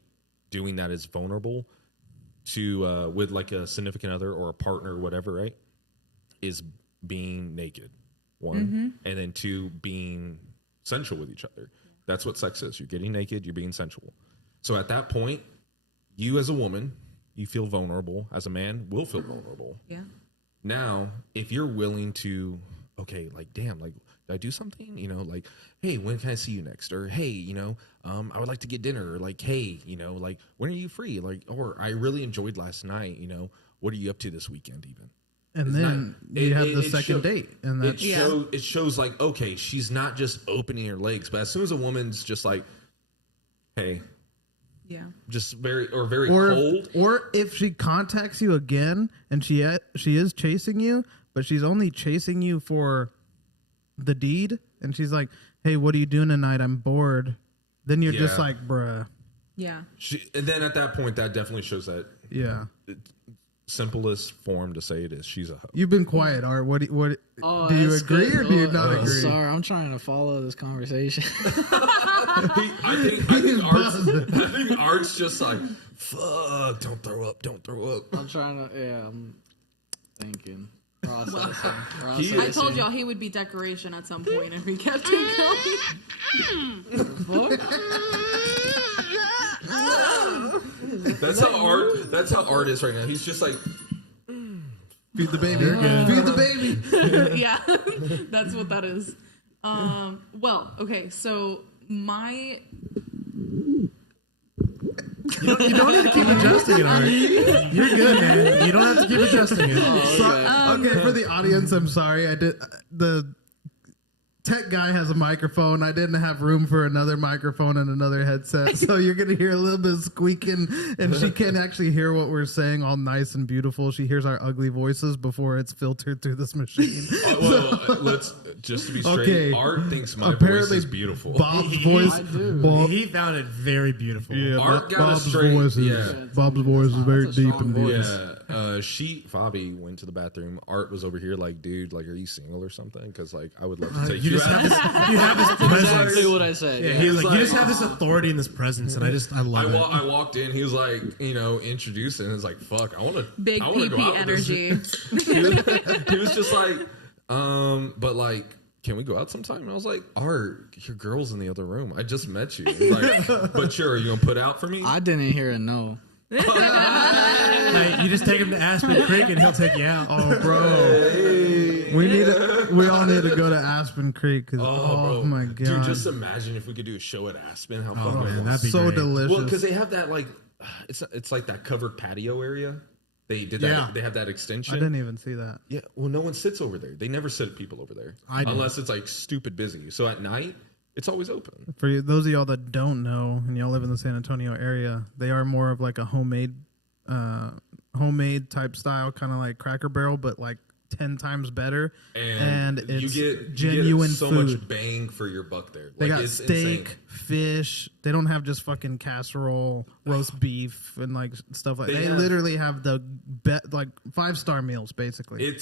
doing that is vulnerable to with like a significant other or a partner or whatever, right? Is being naked, one, and then two, being sensual with each other. That's what sex is. You're getting naked, you're being sensual. So at that point, you as a woman, you feel vulnerable. As a man, will feel vulnerable. Yeah. Now, if you're willing to, okay, like, damn, like, did I do something? You know, like, hey, when can I see you next? Or, hey, you know, I would like to get dinner. Or like, hey, you know, like, when are you free? Like, or I really enjoyed last night. You know, what are you up to this weekend even? And then you have the second date, and that's it shows like, okay, she's not just opening her legs, but as soon as a woman's just like, hey, just very cold, or if she contacts you again and she is chasing you, but she's only chasing you for the deed, and she's like, hey, what are you doing tonight? I'm bored. Then you're just like, bruh. Yeah. And then at that point, that definitely shows that. Yeah. Simplest form to say it is she's a hoe. You've been quiet, Art. Do you agree or do you not agree? Sorry, I'm trying to follow this conversation. I think Art's just like, fuck, don't throw up. I'm trying to, I'm thinking. I told y'all he would be decoration at some point if we kept it going. That's how Art is right now. He's just like, feed the baby. Feed the baby. Yeah, that's what that is. Well, okay, so my. You don't need to keep adjusting it, Art. You're good, man. You don't have to keep adjusting it. Okay, for the audience, I'm sorry. The tech guy has a microphone. I didn't have room for another microphone and another headset, so you're going to hear a little bit of squeaking, and she can't actually hear what we're saying all nice and beautiful. She hears our ugly voices before it's filtered through this machine. Let's just to be straight. Okay. Art thinks my voice is beautiful. Bob's voice, he found it very beautiful. Yeah, Art got Bob's straight. Voice Bob's voice is very deep and deep. Yeah, Fabi went to the bathroom. Art was over here like, dude, like, are you single or something? Because like, I would love to take you out. You have this presence. Exactly what I said. Yeah, he was like, you just have this authority and this presence, and I love it. I walked in. He was like, you know, introducing. It's like, fuck, I want to big PP energy. He was just like, but like, can we go out sometime? And I was like, Art, your girl's in the other room. I just met you. Like, but sure, are you gonna put out for me? I didn't hear a no. Hey, you just take him to Aspen Creek and he'll take you out. Oh, bro. Hey. We all need to go to Aspen Creek. Oh my God. Dude, just imagine if we could do a show at Aspen. How fun that'd be so great. Delicious. Well, because they have that, like, it's like that covered patio area. They did that. Yeah. They have that extension. I didn't even see that. Yeah. Well, no one sits over there. They never sit people over there. Unless it's like stupid busy. So at night, it's always open. For those of y'all that don't know, and y'all live in the San Antonio area, they are more of like a homemade type style, kind of like Cracker Barrel, but like 10 times better. And it's genuine so food. Much bang for your buck there. They like, got steak, fish. They don't have just fucking casserole, roast beef, and like stuff like that. They literally have the like 5-star meals, basically.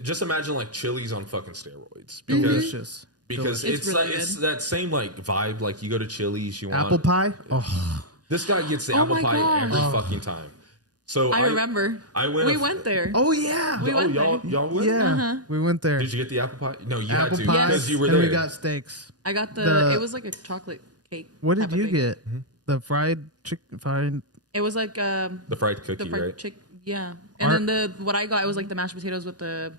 Just imagine like Chili's on fucking steroids. Delicious. Because it's really like, it's that same like vibe. Like you go to Chili's, you want apple pie. Oh, this guy gets the apple pie every fucking time. So I remember. We went there. Oh yeah. We went y'all went? Yeah, we went there. Did you get the apple pie? No, you apple had to because you were there. And we got steaks. I got it was like a chocolate cake. What did you get? Mm-hmm. The fried chicken. It was like the fried cookie, right? Yeah, and then what I got, it was like the mashed potatoes with the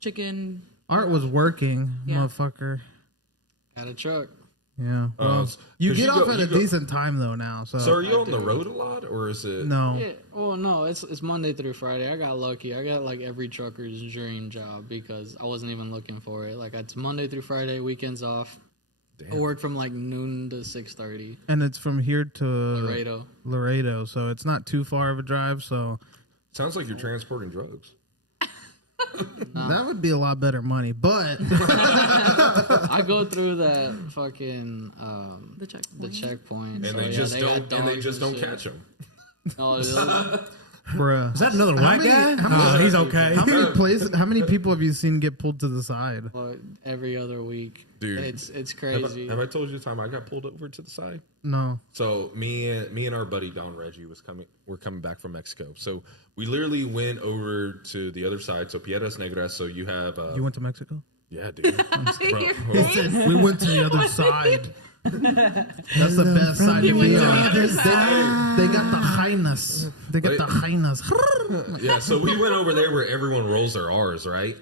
chicken. Art was working, motherfucker. Got a truck. Yeah. Well, you get off at a decent time though now. So are you on the road a lot, or is it? No. Yeah. Oh no, it's Monday through Friday. I got lucky. I got like every trucker's dream job because I wasn't even looking for it. Like it's Monday through Friday, weekends off. Damn. I work from like noon to 6:30. And it's from here to Laredo, so it's not too far of a drive. So sounds like you're transporting drugs. That would be a lot better money, but I go through that fucking the checkpoint, and they just don't catch them. Oh, bruh, is that another white guy? He's okay. How many people have you seen get pulled to the side? Every other week, dude. It's crazy. Have I told you the time I got pulled over to the side? No. So me and our buddy Don Reggie we're coming back from Mexico. So we literally went over to the other side. So Piedras Negras. So you have. You went to Mexico? Yeah, dude. We went to the other side. That's the best side to be on. They got the highness. Yeah, so we went over there where everyone rolls their R's, right?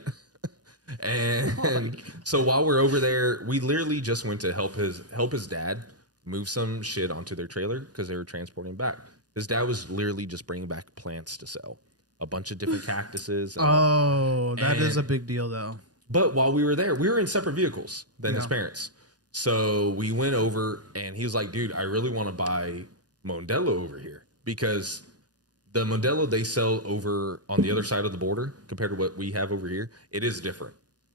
And so while we're over there, we literally just went to help his dad move some shit onto their trailer because they were transporting back. His dad was literally just bringing back plants to sell, a bunch of different cactuses. That is a big deal, though. But while we were there, we were in separate vehicles than his parents. So we went over, and he was like, dude, I really want to buy Modelo over here because the Modelo they sell over on the other side of the border compared to what we have over here, it is different.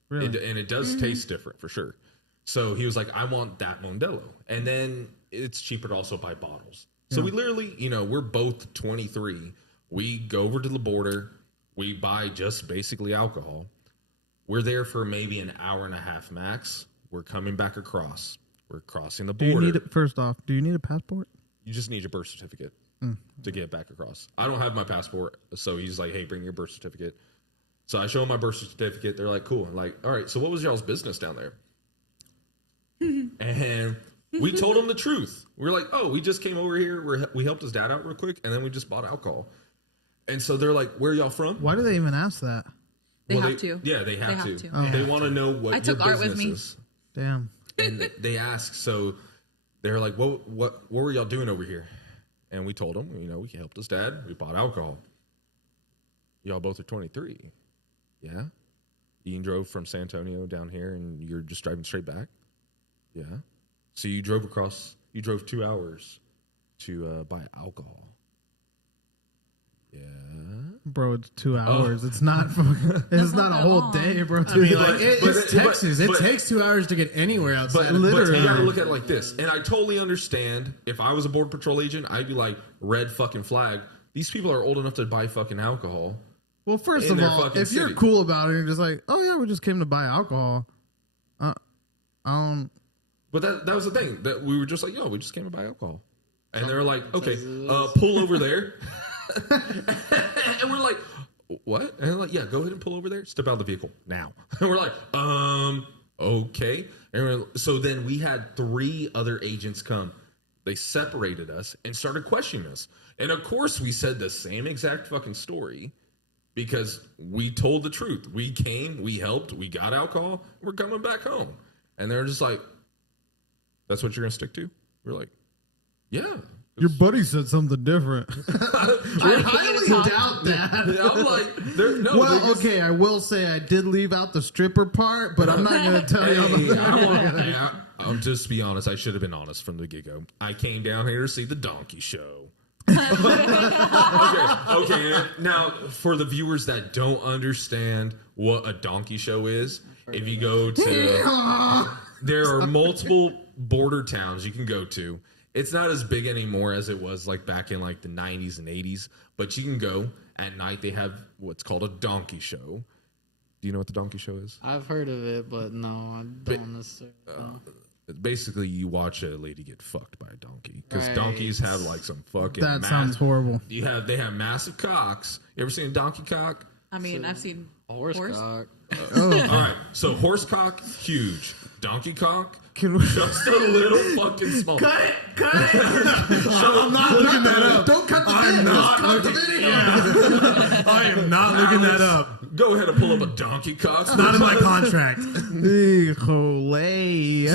Really? And it does taste different for sure. So he was like, I want that Modelo. And then it's cheaper to also buy bottles. So we literally, we're both 23. We go over to the border. We buy just basically alcohol. We're there for maybe an hour and a half max. We're coming back across. We're crossing the border. First off, do you need a passport? You just need your birth certificate to get back across. I don't have my passport, so he's like, hey, bring your birth certificate. So I show him my birth certificate. They're like, cool. I'm like, all right, so what was y'all's business down there? And we told him the truth. We're like, oh, we just came over here. We helped his dad out real quick, and then we just bought alcohol. And so they're like, where are y'all from? Why do they even ask that? They have to. Yeah, they have to. Okay. They want to know what I took art with me. is. Damn. And they ask, so they're like, what were y'all doing over here? And we told them, we helped his dad. We bought alcohol. Y'all both are 23. Yeah. Ian drove from San Antonio down here, and you're just driving straight back. Yeah. So you drove 2 hours to buy alcohol. Yeah. Bro, it's 2 hours. It's not a whole day, bro. I mean, it's Texas. It takes 2 hours to get anywhere outside. But literally, you gotta look at it like this. And I totally understand. If I was a Border Patrol agent, I'd be like, red fucking flag. These people are old enough to buy fucking alcohol. Well, first of all, if you're cool about it, you're just like, oh yeah, we just came to buy alcohol. But that was the thing. That we were just like, yo, we just came to buy alcohol. And they're like, okay, pull over there. And we're like, what? And they're like, yeah, go ahead and pull over there. Step out of the vehicle now. And we're like, okay. And so then we had 3 other agents come. They separated us and started questioning us. And of course, we said the same exact fucking story because we told the truth. We came, we helped, we got alcohol, we're coming back home. And they're just like, that's what you're going to stick to? We're like, yeah. Your buddy said something different. I highly doubt that. Yeah, I'm like, no. Well, okay, I will say I did leave out the stripper part, but I'm not going to tell you. I'll just be honest. I should have been honest from the get-go. I came down here to see the donkey show. Okay. Now, for the viewers that don't understand what a donkey show is, if you go to... there are multiple border towns you can go to. It's not as big anymore as it was like back in like the 90s and 80s, but you can go at night. They have what's called a donkey show. Do you know what the donkey show is? I've heard of it, but no, I don't necessarily know. Basically, you watch a lady get fucked by a donkey because donkeys have like some fucking. That sounds horrible. They have massive cocks. You ever seen a donkey cock? I mean, I've seen horse cock. All right, so horse cock, huge. Donkey cock, just a little fucking small. Cut it! I'm not looking that up. Don't cut the I'm not looking. I am not looking that up. Go ahead and pull up a donkey cock. It's not in my contract.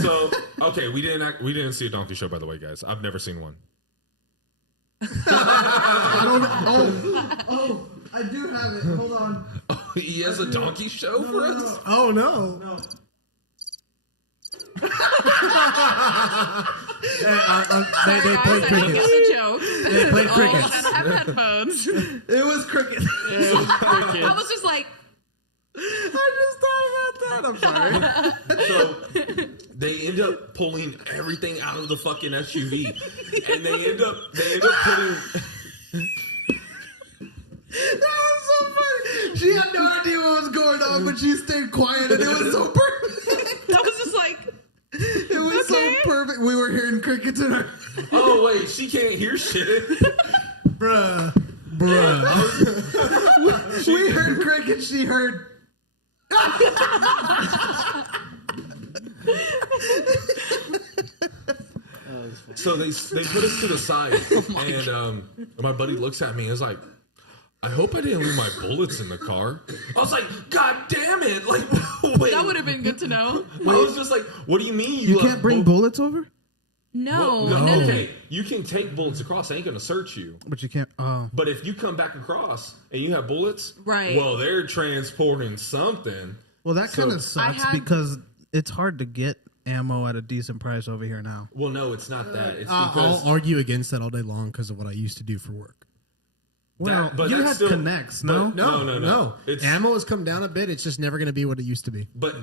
So okay, we didn't see a donkey show, by the way, guys. I've never seen one. I do have it. Hold on. Oh, he has a donkey show for us? Oh no. They played crickets. That's a joke. They played crickets. And I have headphones. It was cricket. I was just like, I just thought about that. I'm sorry. So they end up pulling everything out of the fucking SUV, and they end up putting. That was so funny. She had no idea what was going on, but she stayed quiet, and it was so perfect. I was just like, It was so perfect. We were hearing crickets in her. Oh wait, she can't hear shit. Bruh. We heard crickets. She heard. So they put us to the side, and my buddy looks at me and is like, I hope I didn't leave my bullets in the car. I was like, God damn it! Like, wait. that would have been good to know. I was just like, what do you mean You can't bring bullets over? No. No. Okay, you can take bullets across. They ain't gonna search you. But you can't. But if you come back across and you have bullets, Right. well, they're transporting something. Well, that kind of sucks because it's hard to get ammo at a decent price over here now. Well, no, it's not that. It's I'll because argue against that all day long because of what I used to do for work. Well, but you that's had still- connects, no? No. Ammo has come down a bit. It's just never going to be what it used to be. But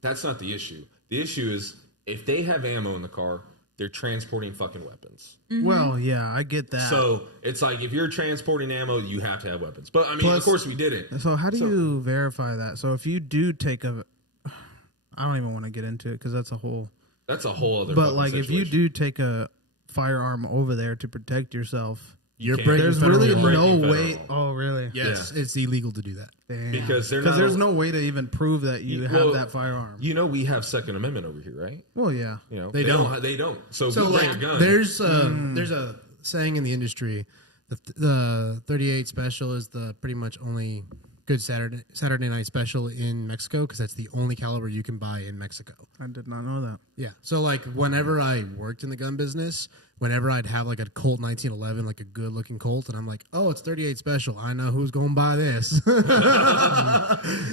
that's not the issue. The issue is if they have ammo in the car, they're transporting fucking weapons. Mm-hmm. Well, yeah, I get that. So it's like if you're transporting ammo, you have to have weapons. But I mean, Plus- of course, we did it. So how do you verify that? So if you do take a, I don't even want to get into it because that's a whole. That's a whole other. But fucking like, if you situation. do take a firearm over there to protect yourself, You're can't- breaking there's federal really law. breaking no federal way. law. Oh, really? Yes, it's illegal to do that. Damn. Because they're Because not there's al- no way to even prove that you have well, that firearm. You know, we have Second Amendment over here, right? Well, yeah. You know, They don't. They don't. So, So if you bring like, a gun. there's a saying in the industry, the 38 special is the pretty much only good Saturday night special in Mexico because that's the only caliber you can buy in Mexico. I did not know that. Yeah. So like whenever I worked in the gun business, whenever I'd have like a Colt 1911, like a good looking Colt, and I'm like, oh, it's 38 special. I know who's going to buy this.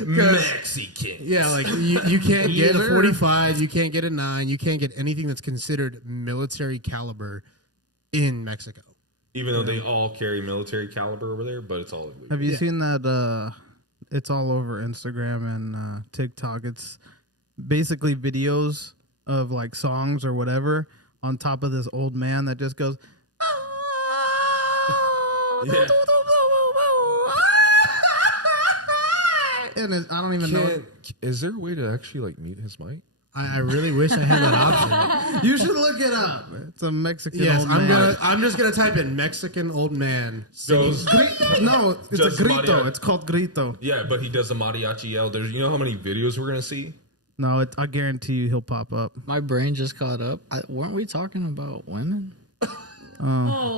Mexican. Yeah, like you can't get a 45, you can't get a 9, you can't get anything that's considered military caliber in Mexico. Even though they all carry military caliber over there, but it's all illegal. Have you seen that? It's all over Instagram and TikTok. It's basically videos of like songs or whatever on top of this old man that just goes. Yeah. And I don't even know. Is there a way to actually like mute his mic? I really wish I had that option. You should look it up. It's a Mexican Yes, old man. I'm just gonna type in Mexican old man. Goes, No, it's Just a grito. mariachi. It's called grito. yeah, but he does a mariachi yell. There's, you know how many videos we're gonna see? No, I guarantee you he'll pop up. My brain just caught up. Weren't we talking about women? Oh,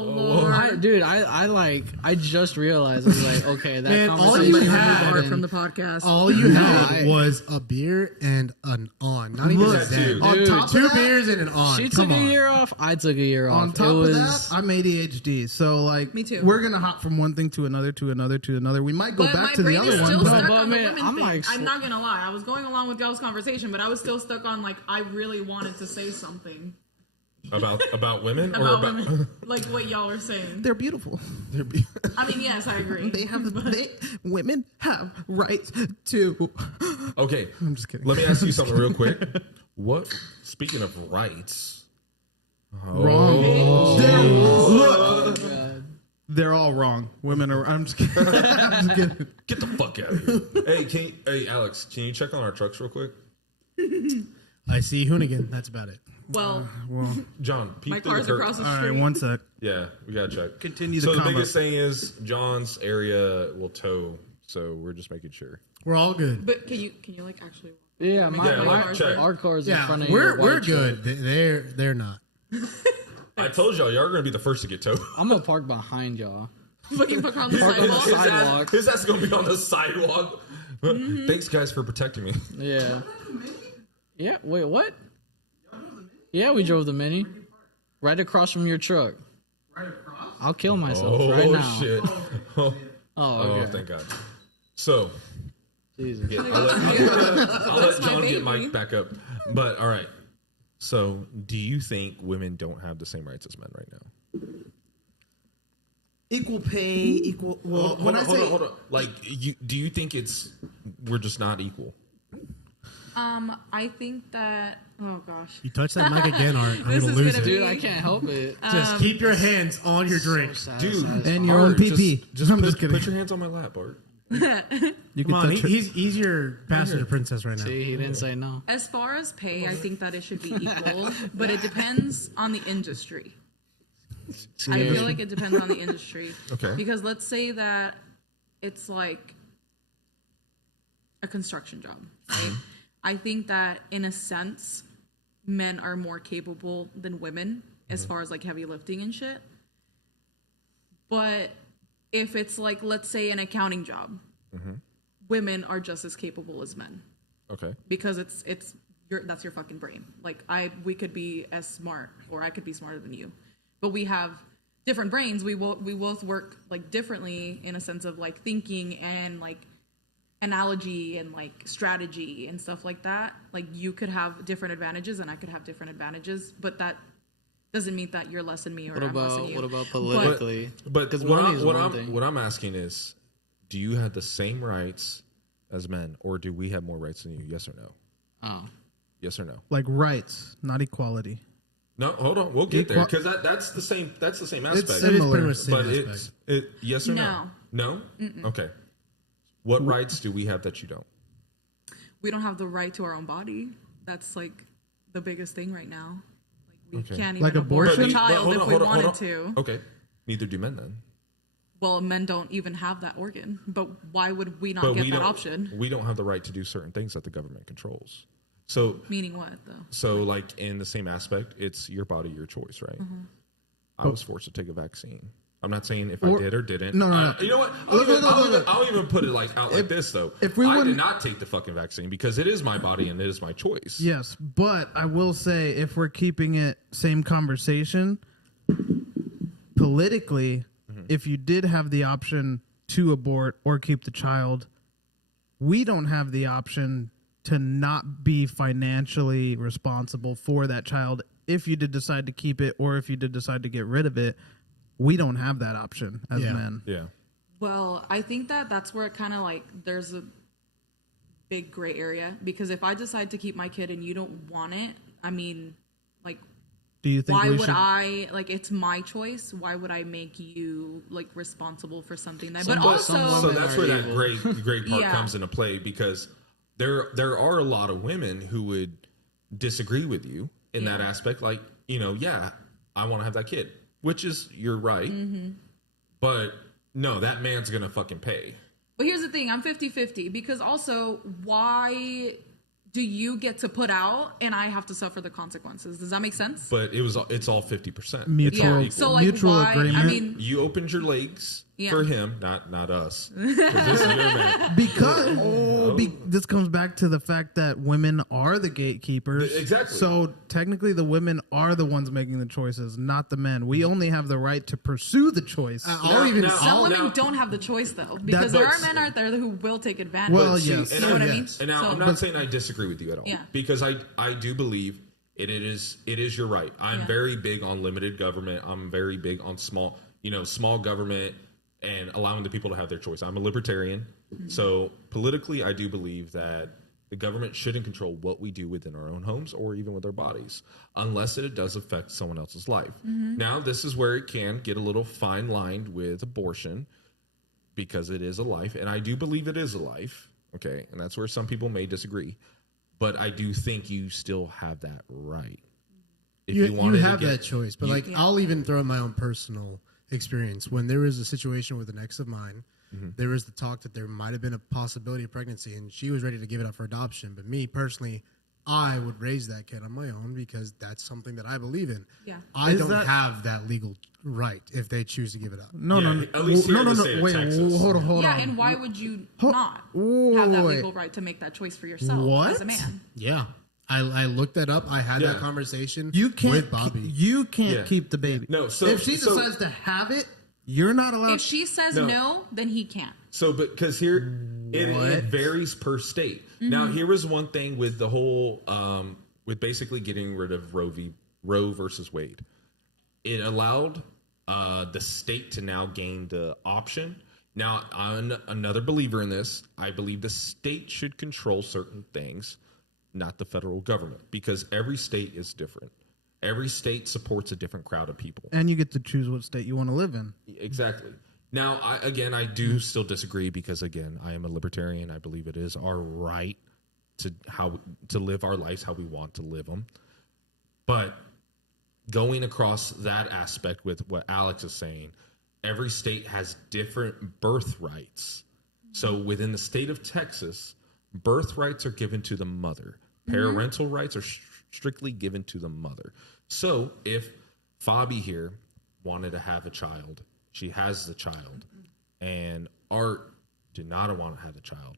Lord. I just realized. I was like, okay, that Man, all conversation you ended had From the podcast. All you had I- was a beer and an on. Not even Look, a zen. dude. On top of Two that, beers and an on. She Come took a on. year off. I took a year off. on top of that, I'm ADHD. So like, Me too. We're gonna hop from one thing to another to another to another. We might go But my back to the brain other is one. still but- stuck But on the man, women I'm thing. like, I'm not gonna lie. I was going along with y'all's conversation, but I was still stuck on like I really wanted to say something About women or about about women, like what y'all are saying. They're beautiful. I mean, yes, I agree. They have women have rights to. Okay, I'm just kidding. let me ask you something real quick. What? Speaking of rights, Wrong. oh, God. They're all wrong. Women are. I'm just kidding. I'm just kidding. get the fuck out of here. Hey, Alex, can you check on our trucks real quick? I see Hoonigan. That's about it. Well, Well, John, peep my through car's the curtain. across the all street. right. One sec. Yeah, we gotta check. Continue the So the combo. biggest thing is John's area will tow, so we're just making sure. We're all good. But can you like actually? Yeah, Yeah, my check. our car's in Yeah, front of we're your white good. truck. They're not. I told y'all are gonna be the first to get towed. I'm gonna park behind y'all. Fucking fuck on the Park on the sidewalk. sidewalk. His ass is gonna be on the sidewalk. Thanks, guys, for protecting me. Yeah. Yeah. Wait, what? Yeah, we drove the Mini. Right across from your truck. Right across. I'll kill myself right now. Shit. Oh, Okay. thank God. So, Jesus. yeah, I'll let my John get baby. Mike back up. But all right. So, do you think women don't have the same rights as men right now? Equal pay, equal. Well, when I say hold on. Like, do you think we're just not equal? I think that. Oh gosh. You touch that mic again, Art. I'm This gonna is lose gonna it. be- Dude, I can't help it. Just keep your hands on your drink. So sad, Dude, sad. And your own Art, PP. I'm just kidding. Put your hands on my lap, Art. You can Come on, touch her. he's your passenger princess right now. See, he didn't say no. As far as pay, I think that it should be equal, but it depends on the industry. I feel like it depends on the industry. Okay. Because let's say that it's like a construction job, right? I think that in a sense, men are more capable than women as far as like heavy lifting and shit. But if it's like, let's say an accounting job, women are just as capable as men. Okay. Because that's your fucking brain. Like we could be as smart, or I could be smarter than you, but we have different brains. We both work like differently in a sense of like thinking and like analogy and like strategy and stuff like that. Like you could have different advantages and I could have different advantages, but that doesn't mean that you're less than me or I'm less than you. What about politically? But 'Cause what money is one thing. I'm asking is, do you have the same rights as men, or do we have more rights than you? Yes or no? Oh. Yes or no? Like rights, not equality. No, hold on. We'll get there because that's the same. That's the same aspect. It is pretty much the but same aspect. yes or no? No. Okay. What rights do we have that you don't? We don't have the right to our own body. That's like the biggest thing right now. Like we can't even Like abort abortion? a child But if we wanted to. Okay. Neither do men then. Well, men don't even have that organ. But why would we not But get we that don't. option? We don't have the right to do certain things that the government controls. So Meaning what though? So, like in the same aspect, it's your body, your choice, right? I was forced to take a vaccine. I'm not saying if I did or didn't. No. You know what? I'll even put it like out like this though. if we I did wouldn't- not take the fucking vaccine because it is my body and it is my choice. Yes, but I will say if we're keeping it same conversation, politically, if you did have the option to abort or keep the child, we don't have the option to not be financially responsible for that child if you did decide to keep it or if you did decide to get rid of it. We don't have that option as men. Yeah. Well, I think that that's where it kind of like there's a big gray area because if I decide to keep my kid and you don't want it, I mean, like, Do you think why we would should? I like? It's my choice. Why would I make you like responsible for something that? But Some also, So women that's are where that evil. great part Yeah. comes into play because there are a lot of women who would disagree with you in that aspect. Like, yeah, I want to have that kid, which is you're right. But no, that man's gonna fucking pay. but here's the thing: I'm 50-50 because also, why do you get to put out and I have to suffer the consequences? Does that make sense? But it's all 50%. Mutual- Yeah. So like, Mutual why? agreement. I mean, You opened your legs Yeah. for him, not us. 'Cause this is your man. Because this comes back to the fact that women are the gatekeepers. Exactly. So technically, the women are the ones making the choices, not the men. We only have the right to pursue the choice. some women don't have the choice though, because there are men out there who will take advantage. Well, See, yes. and You know what I mean? And now So- I'm not saying I disagree with you at all. Yeah. Because I do believe it is your right. I'm Yeah. very big on limited government. I'm very big on small government and allowing the people to have their choice. I'm a libertarian. So politically I do believe that the government shouldn't control what we do within our own homes or even with our bodies unless it does affect someone else's life. Now this is where it can get a little fine lined with abortion because it is a life, and I do believe it is a life. Okay, and that's where some people may disagree, but I do think you still have that right. If You wanted to have get- that choice, but I'll even throw in my own personal experience. When there was a situation with an ex of mine, there was the talk that there might have been a possibility of pregnancy, and she was ready to give it up for adoption. But me personally, I would raise that kid on my own because that's something that I believe in. Yeah. I don't have that legal right if they choose to give it up. No. At least here in the state of Wait, Texas. hold on. Yeah, and why would you not have that wait. legal right to make that choice for yourself as a man? Yeah. I looked that up. I had that conversation with Bobby. You can't keep the baby. No, so if she decides to have it, you're not allowed. If she says no, then he can't. So, because here it varies per state. Now, here was one thing with the whole, with basically getting rid of Roe versus Wade. It allowed the state to now gain the option. Now, I'm another believer in this. I believe the state should control certain things, not the federal government, because every state is different. Every state supports a different crowd of people. And you get to choose what state you want to live in. Exactly. Now, I do still disagree because, again, I am a libertarian. I believe it is our right to live our lives how we want to live them. But going across that aspect with what Alex is saying, every state has different birthrights. So within the state of Texas, birthrights are given to the mother. Parental rights are strictly given to the mother. So if Fabi here wanted to have a child, she has the child, and Art did not want to have a child,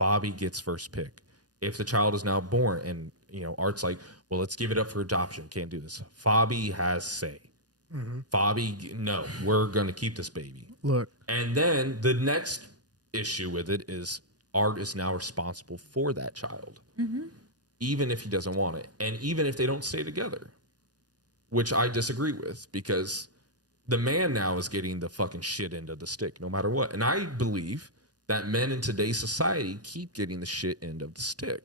Fabi gets first pick. If the child is now born and, Art's like, well, let's give it up for adoption. Can't do this. Fabi has say. Fabi, no, we're going to keep this baby. Look. And then the next issue with it is Art is now responsible for that child, even if he doesn't want it. And even if they don't stay together, which I disagree with, because the man now is getting the fucking shit end of the stick no matter what. And I believe that men in today's society keep getting the shit end of the stick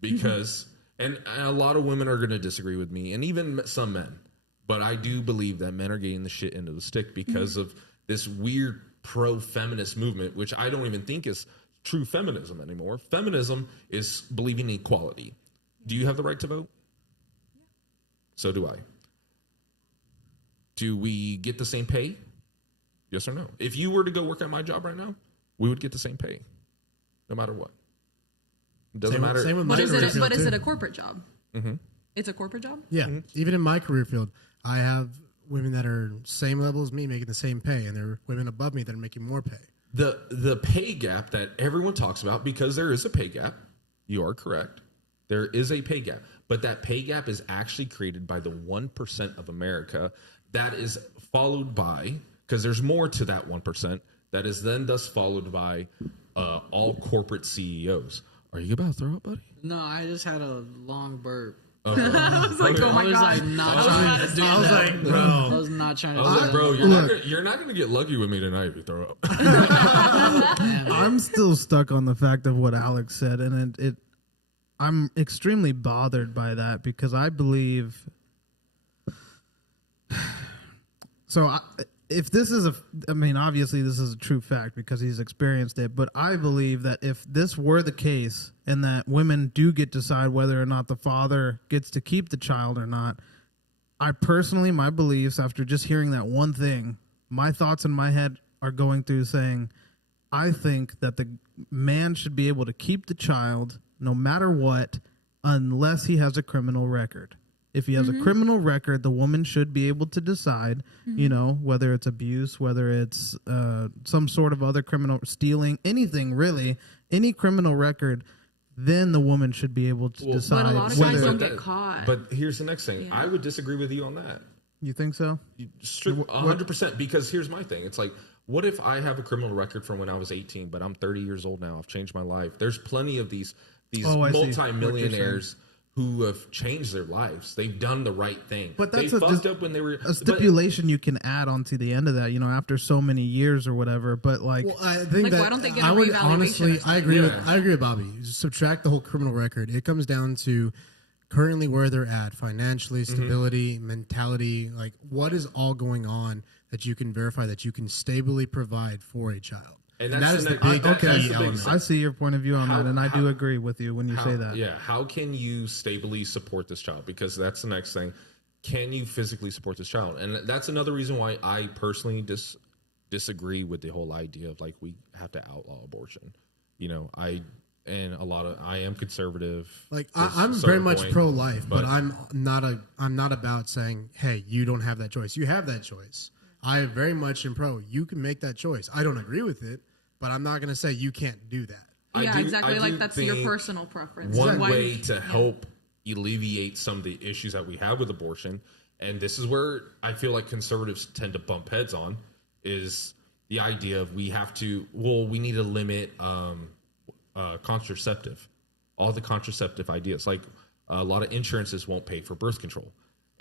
because, and a lot of women are going to disagree with me, and even some men, but I do believe that men are getting the shit end of the stick because of this weird pro-feminist movement, which I don't even think is true feminism anymore. Feminism is believing in equality. Do you have the right to vote? So do I. Do we get the same pay? Yes or no? If you were to go work at my job right now, we would get the same pay, no matter what. It doesn't matter. Same with my But career field is it too. a corporate job? It's a corporate job? Yeah. Even in my career field, I have women that are same level as me making the same pay, and there are women above me that are making more pay. The pay gap that everyone talks about, because there is a pay gap, you are correct. There is a pay gap, but that pay gap is actually created by the 1% of America that is followed by, because there's more to that 1%, that is then thus followed by all corporate CEOs. Are you about to throw up, buddy? No, I just had a long burp. I was like, oh my God. I was like, bro. I was not trying to I was like, bro, you're not going to get lucky with me tonight if you throw up. I'm still stuck on the fact of what Alex said, and I'm extremely bothered by that because I believe. So, if this is obviously this is a true fact because he's experienced it, but I believe that if this were the case and that women do get to decide whether or not the father gets to keep the child or not, I personally, my beliefs after just hearing that one thing, my thoughts in my head are going through saying, I think that the man should be able to keep the child no matter what, unless he has a criminal record. If he has a criminal record, the woman should be able to decide, whether it's abuse, whether it's some sort of other criminal stealing, anything really, any criminal record, then the woman should be able to decide. But a lot of guys don't get caught. But here's the next thing. Yeah. I would disagree with you on that. You think so? 100%. Because here's my thing. It's like, what if I have a criminal record from when I was 18, but I'm 30 years old now? I've changed my life. There's plenty of these multi-millionaires who have changed their lives. They've done the right thing. But that's they fucked up when they were a stipulation you can add onto the end of that, after so many years or whatever. But I Like, think why don't they get a I would reevaluation honestly, or I agree with Bobby. Subtract the whole criminal record. It comes down to currently where they're at, financially, stability, mentality. Like, what is all going on that you can verify that you can stably provide for a child? And that is the big key element. I see your point of view on that, and I do agree with you when you say that. Yeah, how can you stably support this child? Because that's the next thing. Can you physically support this child? And that's another reason why I personally disagree with the whole idea of, like, we have to outlaw abortion. I and I am conservative. Like I'm very much pro-life, but I'm not about saying, hey, you don't have that choice. You have that choice. I very much am pro. You can make that choice. I don't agree with it, but I'm not going to say you can't do that. Yeah, exactly. Like that's your personal preference. One way to help alleviate some of the issues that we have with abortion, and this is where I feel like conservatives tend to bump heads on, is the idea of we need to limit contraceptive, all the contraceptive ideas. Like a lot of insurances won't pay for birth control.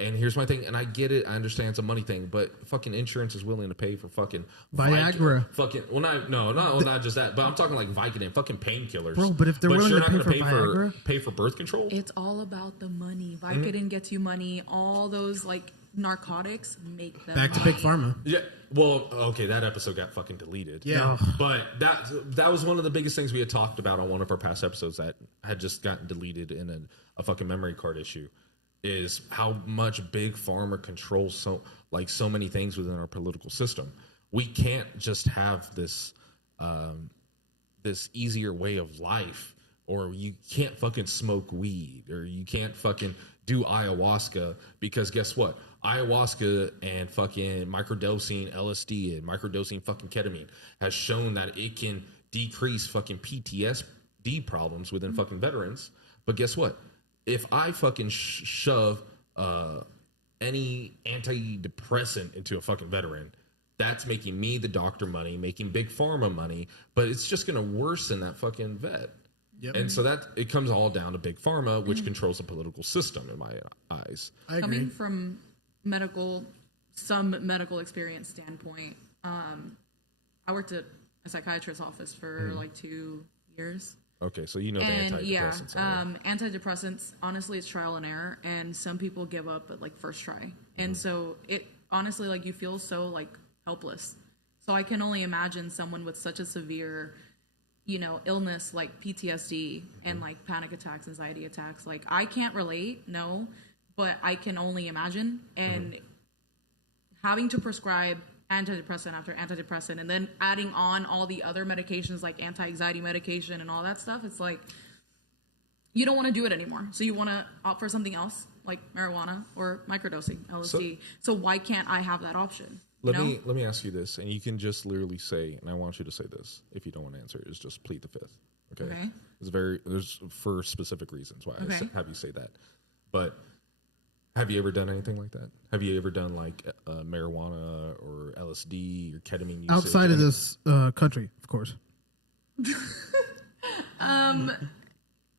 And here's my thing, and I get it, I understand it's a money thing, but fucking insurance is willing to pay for fucking Viagra. Not just that, but I'm talking like Vicodin, fucking painkillers. Bro, but if they're willing to pay for Viagra, pay for birth control, it's all about the money. Vicodin gets you money. All those like narcotics make them back to big pharma. Yeah. Well, okay, that episode got fucking deleted. Yeah. But that was one of the biggest things we had talked about on one of our past episodes that had just gotten deleted in a fucking memory card issue, is how much big pharma controls so many things within our political system. We can't just have this easier way of life, or you can't fucking smoke weed, or you can't fucking do ayahuasca, because guess what? Ayahuasca and fucking microdosing LSD and microdosing fucking ketamine has shown that it can decrease fucking PTSD problems within fucking veterans. But guess what? If I fucking shove any antidepressant into a fucking veteran, that's making me, the doctor, money, making big pharma money, but it's just going to worsen that fucking vet. Yep. And so that it comes all down to big pharma, which controls the political system in my eyes. I agree. Coming from some medical experience standpoint, I worked at a psychiatrist's office for like 2 years. Okay, so you know the antidepressants. Antidepressants, honestly, it's trial and error, and some people give up at like first try. And so it honestly, like, you feel so like helpless. So I can only imagine someone with such a severe, illness like PTSD and like panic attacks, anxiety attacks. Like, I can't relate, no, but I can only imagine. And having to prescribe antidepressant after antidepressant, and then adding on all the other medications like anti-anxiety medication and all that stuff, it's like you don't want to do it anymore. So you want to opt for something else like marijuana or microdosing LSD. So why can't I have that option? Let me ask you this, and you can just literally say, and I want you to say this, if you don't want to answer, is just plead the fifth. Okay. There's for specific reasons why I have you say that. But have you ever done anything like that? Have you ever done like marijuana or LSD or ketamine usage? Outside of this country, of course.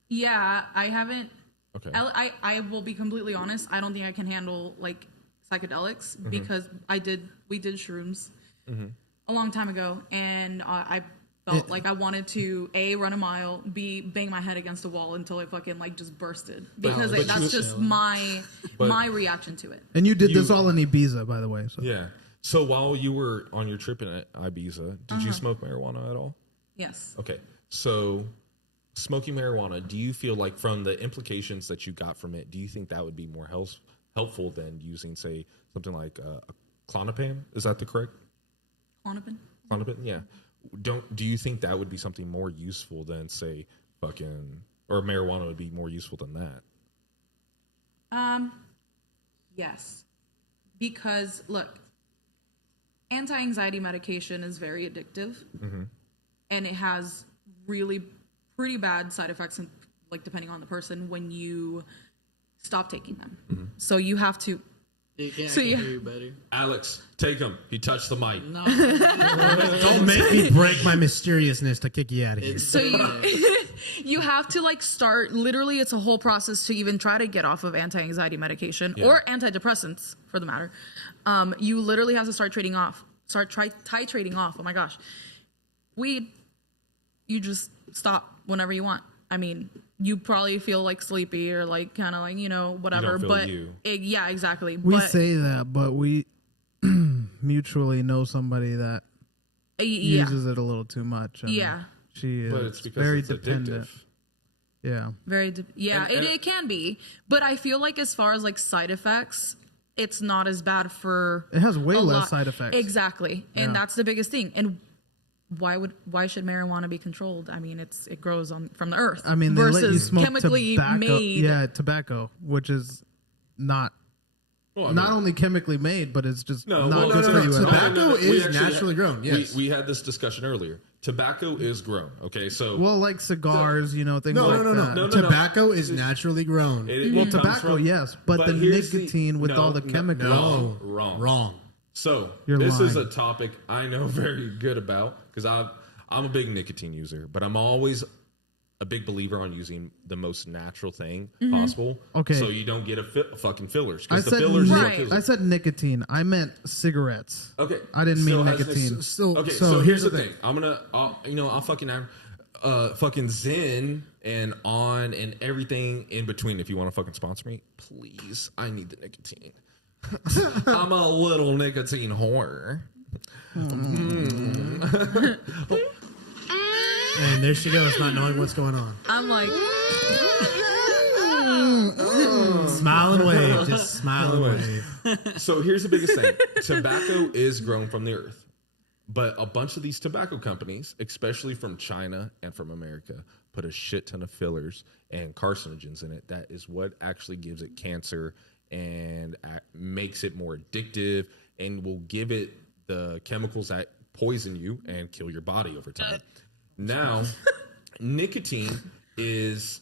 Yeah, I haven't. Okay. I will be completely honest. I don't think I can handle like psychedelics because we did shrooms a long time ago, and I felt like I wanted to A, run a mile, B, bang my head against a wall until it fucking like just bursted, because that's just my reaction to it. And you did this all in Ibiza, by the way. So. Yeah. So while you were on your trip in Ibiza, did you smoke marijuana at all? Yes. Okay. So smoking marijuana, do you feel like from the implications that you got from it, do you think that would be more helpful than using, say, something like a Klonopin? Is that the correct? Klonopin? Klonopin, yeah. Do you think that would be something more useful than, say, or marijuana would be more useful than that? Yes. Because, look, anti-anxiety medication is very addictive, and it has really pretty bad side effects, and like depending on the person, when you stop taking them. So you have to. You can't hear you better. Alex, take him. He touched the mic. No. Don't make me break my mysteriousness to kick you out of here. So you have to like start. Literally, it's a whole process to even try to get off of anti-anxiety medication or antidepressants, for the matter. You literally have to start titrating off. Oh my gosh, weed. You just stop whenever you want. I mean, you probably feel like sleepy or like kind of like, whatever. Yeah, exactly. We say that, but we mutually know somebody that uses it a little too much. Yeah. She is but it's because very it's dependent. Addictive. Yeah. It can be. But I feel like as far as like side effects, it's not as bad for. It has way less side effects. Exactly. And that's the biggest thing. And why should marijuana be controlled? I mean, it grows from the earth. I mean, they versus let you smoke chemically tobacco. made. Yeah, tobacco, which is not not only chemically made, but it's just not good for you. Tobacco is naturally grown. Yes, we had this discussion earlier. Tobacco is grown. Okay, so like cigars, things like that. No. Tobacco is naturally grown. Tobacco, yes, but the nicotine with all the chemicals. Wrong. So You're this lying. is a topic I know very good about because I'm a big nicotine user, but I'm always a big believer on using the most natural thing possible. Okay. So you don't get fucking fillers. I Because the fillers I said nicotine. I meant cigarettes. Okay. I didn't mean nicotine. So here's the thing. I'll fucking Zen and on and everything in between. If you want to fucking sponsor me, please. I need the nicotine. I'm a little nicotine whore. And there she goes, not knowing what's going on. I'm like, Smile and wave, just smile and wave. So here's the biggest thing. Tobacco is grown from the earth. But a bunch of these tobacco companies, especially from China and from America, put a shit ton of fillers and carcinogens in it. That is what actually gives it cancer and makes it more addictive and will give it the chemicals that poison you and kill your body over time. Now, nicotine is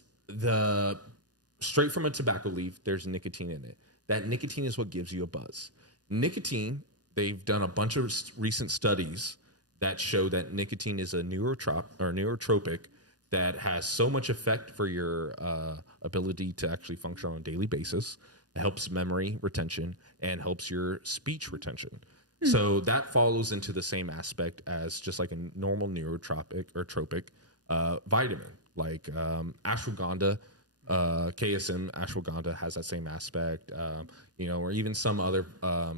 straight from a tobacco leaf, there's nicotine in it. That nicotine is what gives you a buzz. Nicotine, they've done a bunch of recent studies that show that nicotine is a neurotropic that has so much effect for your ability to actually function on a daily basis. It helps memory retention and helps your speech retention. So that follows into the same aspect as just like a normal neurotropic or tropic vitamin, like ashwagandha. KSM ashwagandha has that same aspect, or even some other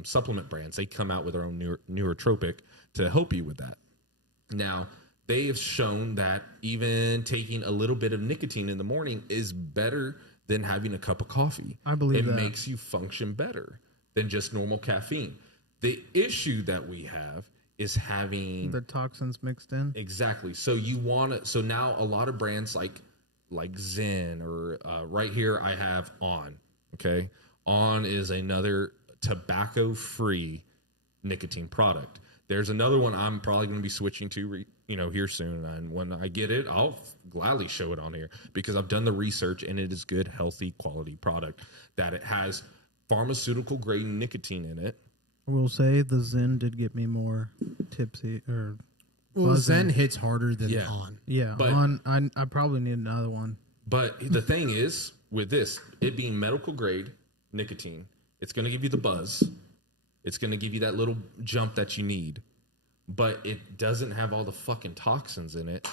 supplement brands. They come out with their own neurotropic to help you with that. Now, they have shown that even taking a little bit of nicotine in the morning is better than having a cup of coffee. I believe it that. makes you function better than just normal caffeine. The issue that we have is having the toxins mixed in. Exactly. So so now a lot of brands like Zen or right here I have On. Okay. On is another tobacco-free nicotine product. There's another one I'm probably going to be switching to, here soon. And when I get it, I'll gladly show it on here because I've done the research and it is good, healthy, quality product that it has pharmaceutical grade nicotine in it. I will say the Zen did get me more tipsy or. Well, Zen hits harder than On. Yeah, but, On. I probably need another one. But the thing is, with this, it being medical grade nicotine, it's going to give you the buzz. It's going to give you that little jump that you need. But it doesn't have all the fucking toxins in it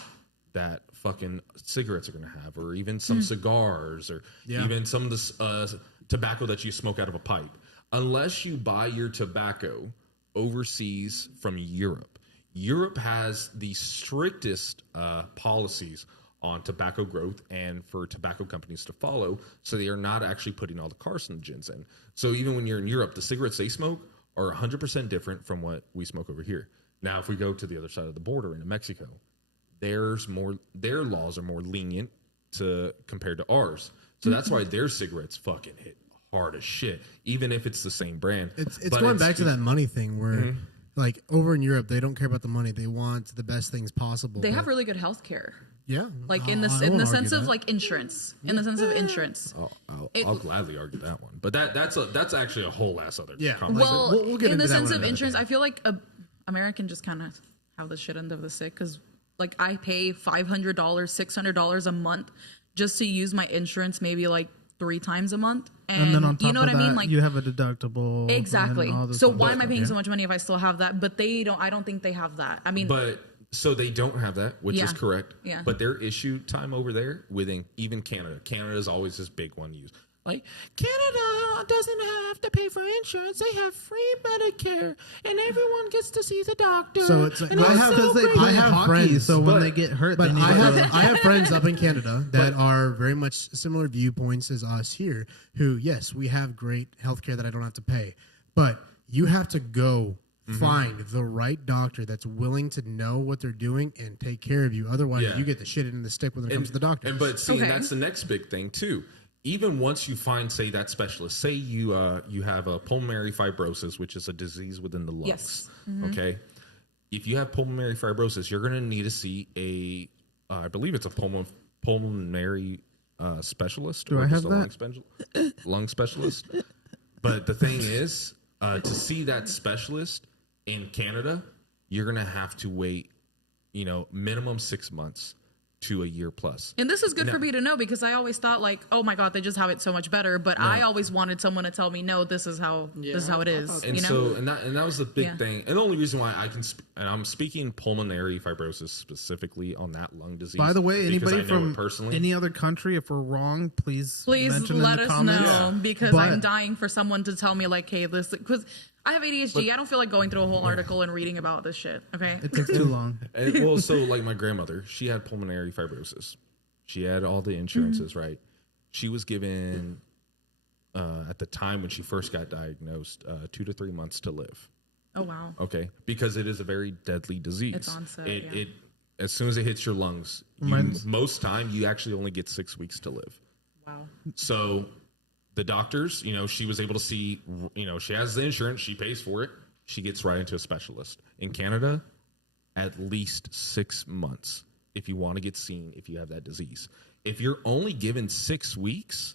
that fucking cigarettes are going to have, or even some cigars, or even some of the tobacco that you smoke out of a pipe. Unless you buy your tobacco overseas from Europe. Europe has the strictest policies on tobacco growth and for tobacco companies to follow, so they are not actually putting all the carcinogens in. So even when you're in Europe, the cigarettes they smoke are 100% different from what we smoke over here. Now, if we go to the other side of the border into Mexico, their laws are more lenient compared to ours. So that's why their cigarettes fucking hit hard as shit, even if it's the same brand. It's going back to that money thing where, like, over in Europe, they don't care about the money. They want the best things possible. They have really good health care. Yeah. Like in the sense of like insurance. In the sense of insurance. I'll gladly argue that one. But that's actually a whole ass other conversation. Well, we'll get in into the that sense one of another insurance, day. I feel like American just kind of have the shit end of the stick because like I pay $500, $600 a month just to use my insurance maybe like 3 times a month. And then on top you know of what I mean? that, Like you have a deductible. exactly. And all this So other why am I stuff. paying so much money if I still have that? But they don't. I don't think they have that. I mean, But so they don't have that, which is correct. Yeah. But their issue time over there within even Canada. Canada is always this big one used. Like, Canada doesn't have to pay for insurance. They have free Medicare, and everyone gets to see the doctor. So it's like, and I it's have- so Because they great. play have hockey, friends, so when but- they get hurt, But they need I have friends up in Canada that are very much similar viewpoints as us here who, yes, we have great healthcare that I don't have to pay. But you have to go find the right doctor that's willing to know what they're doing and take care of you. Otherwise, you get the shit in the stick when it comes to the doctor. And that's the next big thing too. Even once you find, say, that specialist, say you have a pulmonary fibrosis, which is a disease within the lungs. Yes. Okay. If you have pulmonary fibrosis, you're going to need to see I believe it's a pulmonary specialist. Do or I just have a lung specialist? But the thing is, to see that specialist in Canada, you're going to have to wait, minimum 6 months to a year plus. And this is good for me to know, because I always thought like, oh my God, they just have it so much better. But I always wanted someone to tell me, no, this is how it is. And that was the big thing. And the only reason why and I'm speaking pulmonary fibrosis specifically on that lung disease. By the way, anybody from personally. Any other country, if we're wrong, please mention let in the us comments. know, because I'm dying for someone to tell me like, hey, this, because I have ADHD. I don't feel like going through a whole article and reading about this shit. Okay, it takes too long. So like my grandmother, she had pulmonary fibrosis. She had all the insurances, right? She was given at the time when she first got diagnosed 2 to 3 months to live. Oh wow. Okay, because it is a very deadly disease. It's onset. It as soon as it hits your lungs, most time you actually only get 6 weeks to live. Wow. So the doctors, she was able to see, she has the insurance, she pays for it, she gets right into a specialist. In Canada, at least 6 months if you want to get seen if you have that disease. If you're only given 6 weeks,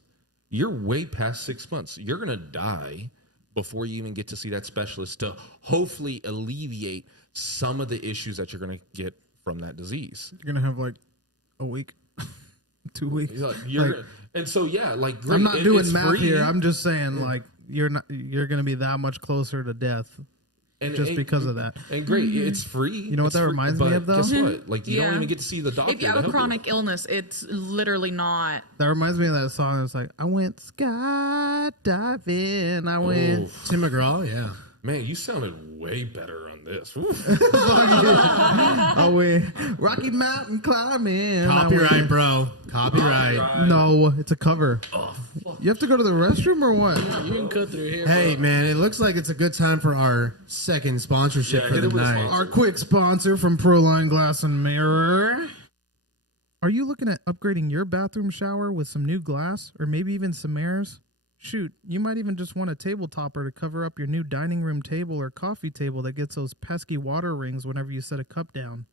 you're way past 6 months. You're going to die before you even get to see that specialist to hopefully alleviate some of the issues that you're going to get from that disease. You're going to have like a week, 2 weeks. And so, great. I'm not doing math free here. I'm just saying, you're going to be that much closer to death. Because of that. And great, it's free. You know what that reminds me of, though? Guess what? You don't even get to see the doctor. If you have a chronic illness, it's literally not. That reminds me of that song. It's like, I went skydiving. I went. Tim McGraw, yeah. Man, you sounded way better on this. I went Rocky Mountain climbing. Copyright, bro. Copyright. No, it's a cover. Oh, fuck. You have to go to the restroom or what? You can cut through here. Hey, bro. man, it looks like it's a good time for our second sponsorship for the night. Our quick sponsor from Proline Glass and Mirror. Are you looking at upgrading your bathroom shower with some new glass or maybe even some mirrors? Shoot, you might even just want a table topper to cover up your new dining room table or coffee table that gets those pesky water rings whenever you set a cup down.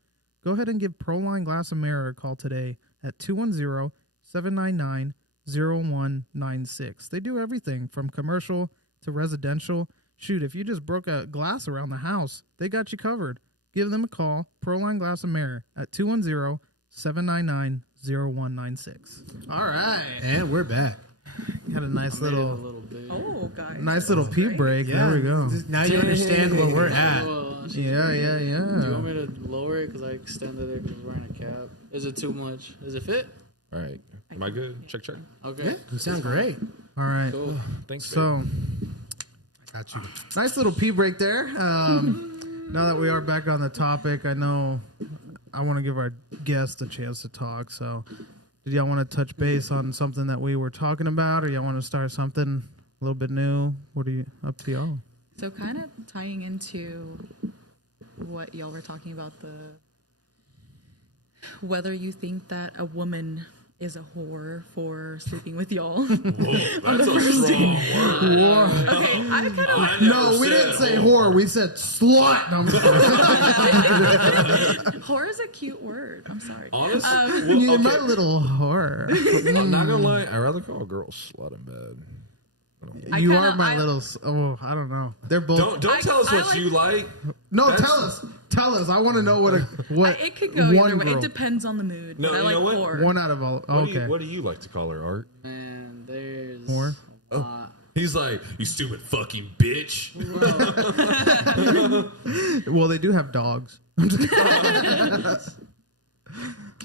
Go ahead and give Proline Glass and Mirror a call today at 210-799-0196. They do everything from commercial to residential. Shoot, if you just broke a glass around the house, they got you covered. Give them a call, Proline Glass and Mirror, at 210-799-0196. All right. And we're back. Had a nice little Guys. nice little pee break. Yeah. There we go. Now you understand where we're at. Yeah. Do you want me to lower it because I extended it because we're in a cap? Is it too much? Does it fit? All right. Am I good? Check. Okay. Yeah, you sound great. All right. Cool. Thanks. So, I got you. nice little pee break there. Now that we are back on the topic, I know I want to give our guests a chance to talk. So, did y'all want to touch base on something that we were talking about, or y'all want to start something a little bit new? What are you up to, y'all? So kind of tying into what y'all were talking about, whether you think that a woman is a whore for sleeping with y'all. Whoa, that's a strong word. Okay, I kind of No, we didn't say whore. We said slut. No, I'm sorry. whore is a cute word. I'm sorry. Honestly, You're my little whore. I'm not gonna lie. I'd rather call a girl slut in bed. You are my little. I don't know. They're both. Don't tell us what you like. No, tell us. Tell us. I want to know what it could go either way. It depends on the mood. No, but I like what? whore. One out of all. Okay. What do you like to call her, Art? Man, there's Whore? He's like, you stupid fucking bitch. Well, they do have dogs.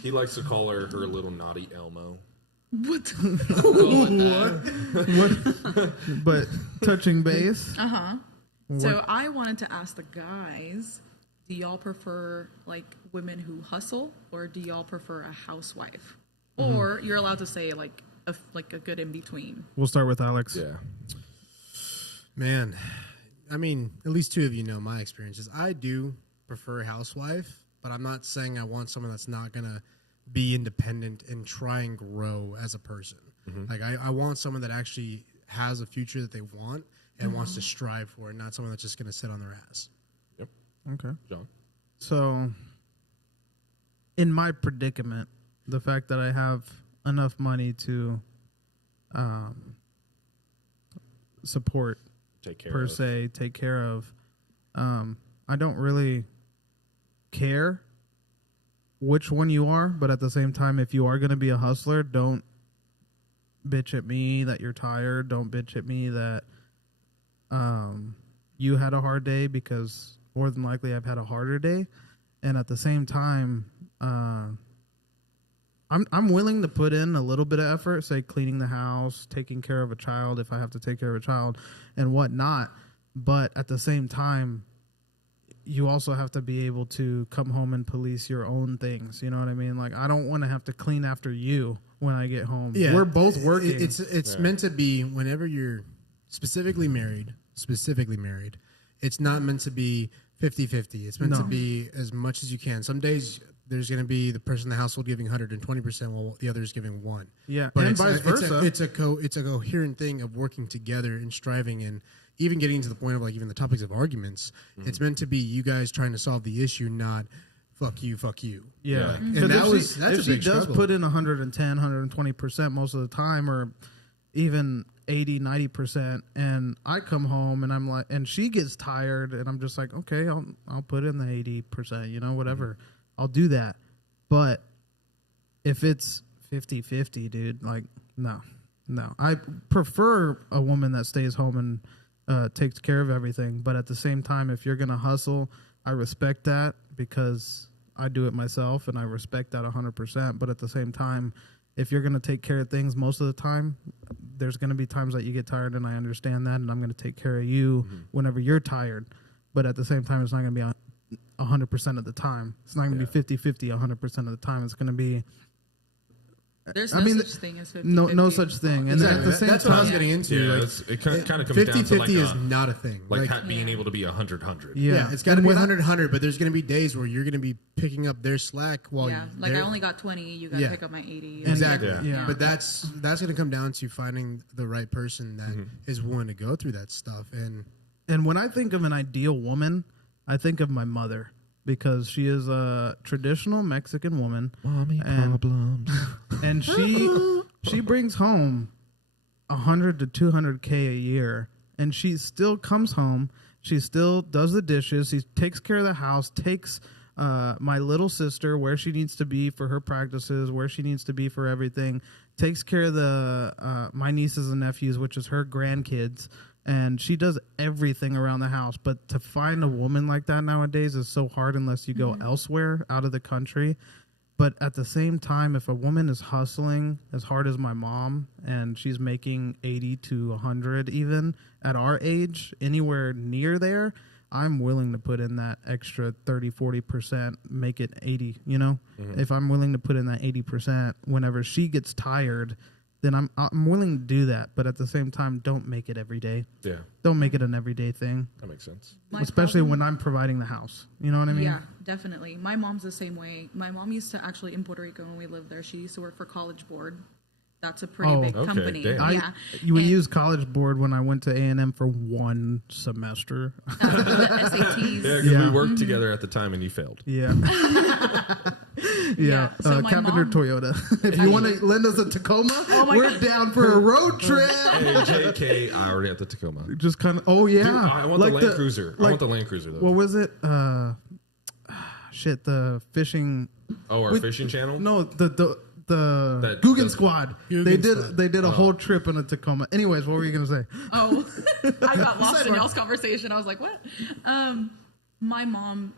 He likes to call her little naughty Elmo. What? But touching base. So I wanted to ask the guys, do y'all prefer like women who hustle, or do y'all prefer a housewife? Or you're allowed to say like a good in between. We'll start with Alex. Yeah. Man, I mean, at least two of you know my experiences. I do prefer a housewife, but I'm not saying I want someone that's not going to be independent and try and grow as a person. Like, I want someone that actually has a future that they want and wants to strive for it, not someone that's just going to sit on their ass. Yep. Okay. John? So, in my predicament, the fact that I have enough money to support, take care of, I don't really care which one you are, but at the same time, if you are going to be a hustler, don't bitch at me that you're tired. Don't bitch at me that you had a hard day, because more than likely I've had a harder day. And at the same time, I'm willing to put in a little bit of effort, say cleaning the house, taking care of a child if I have to take care of a child and whatnot. But at the same time, you also have to be able to come home and police your own things. You know what I mean? Like, I don't want to have to clean after you when I get home. Yeah, we're both working. It's meant to be whenever you're specifically married, it's not meant to be 50-50. It's meant to be as much as you can. Some days there's going to be the person in the household giving 120% while the other is giving 1%. Yeah, but and vice versa. It's a coherent thing of working together and striving, and even getting to the point of like even the topics of arguments. It's meant to be you guys trying to solve the issue, not fuck you. Yeah. Like, and that's if a she big does struggle. put in 110, 120% most of the time, or even 80, 90%, and I come home and I'm like, and she gets tired, and I'm just like, okay, I'll put in the 80%, you know, whatever. I'll do that. But if it's 50-50, dude, like, no. I prefer a woman that stays home and takes care of everything. But at the same time, if you're going to hustle, I respect that, because I do it myself and I respect that 100%. But at the same time, if you're going to take care of things most of the time, there's going to be times that you get tired, and I understand that, and I'm going to take care of you whenever you're tired. But at the same time, it's not going to be 100% of the time. It's not going to be 50-50 100% of the time. It's going to be... There's such thing as 50-50. No such thing. And exactly. That's what I was getting into. Yeah, like, it kind of comes 50-50 down to like is not a thing. Like being able to be 100-100. Yeah, it's got to be 100-100, but there's going to be days where you're going to be picking up their slack while like I only got 20, you got to pick up my 80. Exactly. Yeah. But that's going to come down to finding the right person that is willing to go through that stuff. And when I think of an ideal woman, I think of my mother, because she is a traditional Mexican woman. Mommy problems. And she brings home 100 to 200K a year, and she still comes home. She still does the dishes. She takes care of the house, takes my little sister where she needs to be for her practices, where she needs to be for everything, takes care of the my nieces and nephews, which is her grandkids. And she does everything around the house. But to find a woman like that nowadays is so hard unless you go elsewhere out of the country. But at the same time, if a woman is hustling as hard as my mom, and she's making 80 to 100 even at our age, anywhere near there, I'm willing to put in that extra 30-40%, make it 80, you know? If I'm willing to put in that 80% whenever she gets tired, then I'm willing to do that. But at the same time, don't make it every day. Yeah. Don't make it an everyday thing. That makes sense. Especially when I'm providing the house. You know what I mean? Yeah, definitely. My mom's the same way. My mom used to actually, in Puerto Rico when we lived there, she used to work for College Board. That's a pretty big company. Damn. We used College Board when I went to A&M for one semester. The SATs. Yeah, we worked together at the time and you failed. Yeah. Yeah. So my Carpenter mom, Toyota. If you want to lend us a Tacoma, we're down for a road trip. Hey, JK, I already have the Tacoma. Just kind of, oh yeah. Dude, I want like the Land Cruiser. I want the Land Cruiser, though. What was it? The fishing. Oh, our fishing channel? No, the Guggen Squad. They did a whole trip in a Tacoma. Anyways, what were you gonna say? Oh, I got lost in y'all's conversation. I was like, what? My mom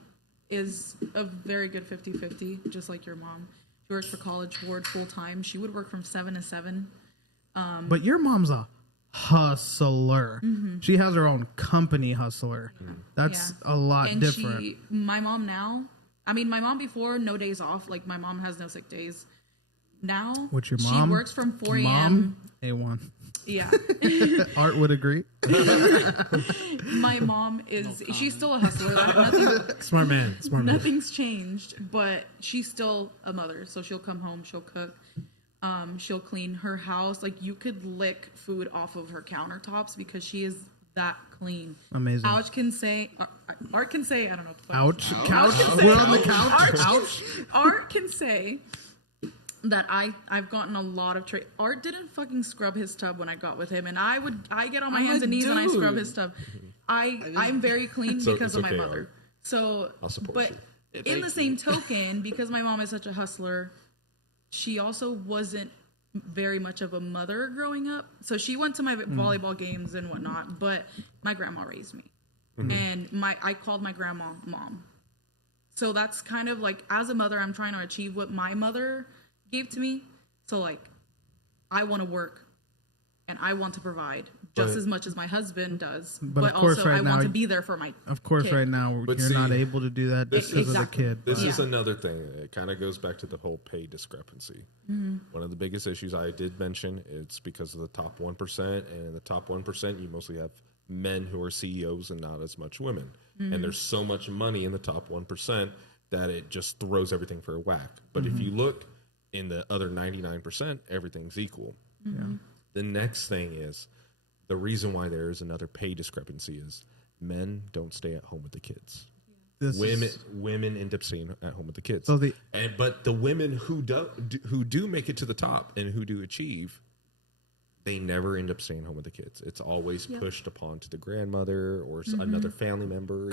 is a very good 50-50, just like your mom. She works for College Board full time. She would work from 7 to 7. But your mom's a hustler. She has her own company, Hustler. That's a lot different. My mom now, I mean, my mom before, no days off. Like, my mom has no sick days. now. What's your mom? She works from 4 a.m. Mom, A1. Yeah. Art would agree. My mom is, she's still a hustler. Like Smart man. Nothing's changed, but she's still a mother. So she'll come home, she'll cook, she'll clean her house. Like you could lick food off of her countertops because she is that clean. Amazing. Art can say, I don't know. Ouch. Couch. We're on the couch. Art can say that I've gotten a lot of Art didn't fucking scrub his tub when I got with him, and I get on my hands and knees and I scrub his tub. I'm very clean because of my mother. Art. So, I'll support but you. in the same token, because my mom is such a hustler, she also wasn't very much of a mother growing up. So she went to my volleyball games and whatnot, but my grandma raised me, and I called my grandma mom. So that's kind of like, as a mother, I'm trying to achieve what my mother gave to me. So like, I want to work and I want to provide just as much as my husband does, but also I want to be there for my kid. Right now you're not able to do that because of the kid. This is another thing. It kind of goes back to the whole pay discrepancy. One of the biggest issues I did mention, it's because of the top 1%, and in the top 1% you mostly have men who are CEOs and not as much women. And there's so much money in the top 1% that it just throws everything for a whack. But if you look in the other 99%, everything's equal. The next thing is, the reason why there is another pay discrepancy is men don't stay at home with the kids. Women end up staying at home with the kids. So but the women who do make it to the top and who do achieve, they never end up staying home with the kids. It's always pushed upon to the grandmother or another family member.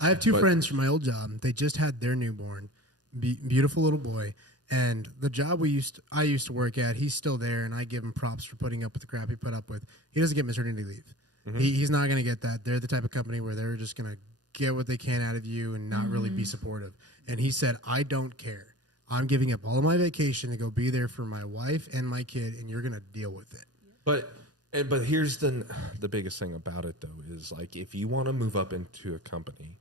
I have two friends from my old job. They just had their newborn, beautiful little boy. And the job I used to work at, he's still there, and I give him props for putting up with the crap he put up with. He doesn't get maternity leave. He's not going to get that. They're the type of company where they're just going to get what they can out of you and not really be supportive. And he said, I don't care. I'm giving up all of my vacation to go be there for my wife and my kid, and you're going to deal with it. But here's the biggest thing about it, though, is like, if you want to move up into a company,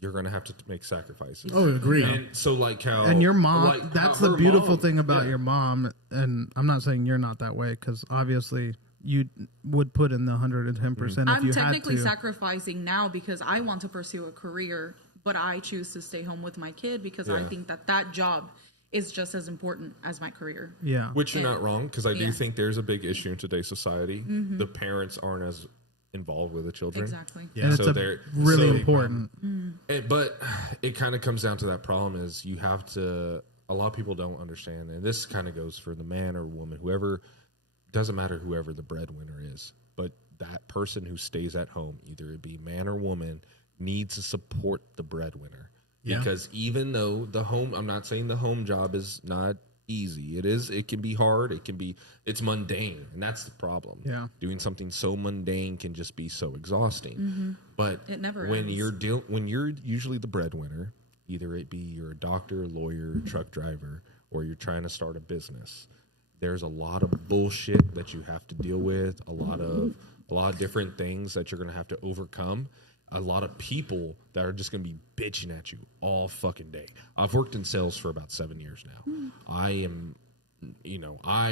you're going to have to make sacrifices. Oh, agree. And so like how... And your mom, like that's the beautiful thing about your mom. And I'm not saying you're not that way, because obviously you would put in the 110% if you had to. I'm technically sacrificing now because I want to pursue a career, but I choose to stay home with my kid because I think that job is just as important as my career. Yeah. Which you're not wrong, because I do think there's a big issue in today's society. The parents aren't as involved with the children. Exactly. Yeah. And it's really important. But it kind of comes down to that problem is you have to, a lot of people don't understand, and this kind of goes for the man or woman, whoever, doesn't matter whoever the breadwinner is, but that person who stays at home, either it be man or woman, needs to support the breadwinner. Because even though I'm not saying the home job is not easy. It can be hard. It's mundane, and that's the problem. Yeah. Doing something so mundane can just be so exhausting. But it never when ends. when you're usually the breadwinner, either it be you're a doctor, lawyer, truck driver, or you're trying to start a business, there's a lot of bullshit that you have to deal with, a lot of different things that you're going to have to overcome. A lot of people that are just going to be bitching at you all fucking day. I've worked in sales for about 7 years now. I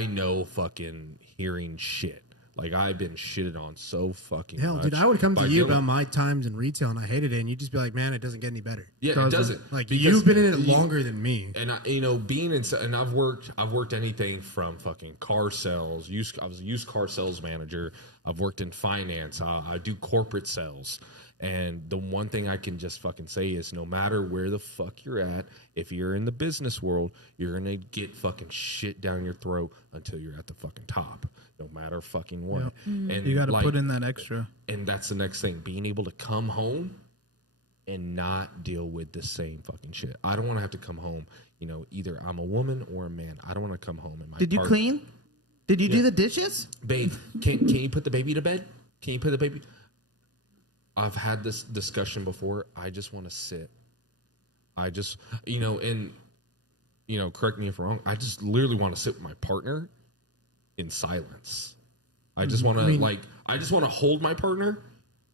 know fucking hearing shit. Like, I've been shitted on so fucking much. Dude, I would come to you about my times in retail, and I hated it, and you'd just be like, man, it doesn't get any better. Yeah, it doesn't. Like, you've been in it longer than me. And being in, and I've worked anything from fucking car sales. I was a used car sales manager. I've worked in finance. I do corporate sales. And the one thing I can just fucking say is, no matter where the fuck you're at, if you're in the business world, you're going to get fucking shit down your throat until you're at the fucking top, no matter fucking what. Yep. And you got to put in that extra. And that's the next thing, being able to come home and not deal with the same fucking shit. I don't want to have to come home, either I'm a woman or a man. I don't want to come home and Did you clean? Did you do the dishes? Babe, can you put the baby to bed? Can you put the baby... I've had this discussion before. I just want to sit. I just, correct me if I'm wrong. I just literally want to sit with my partner in silence. I just want to I just want to hold my partner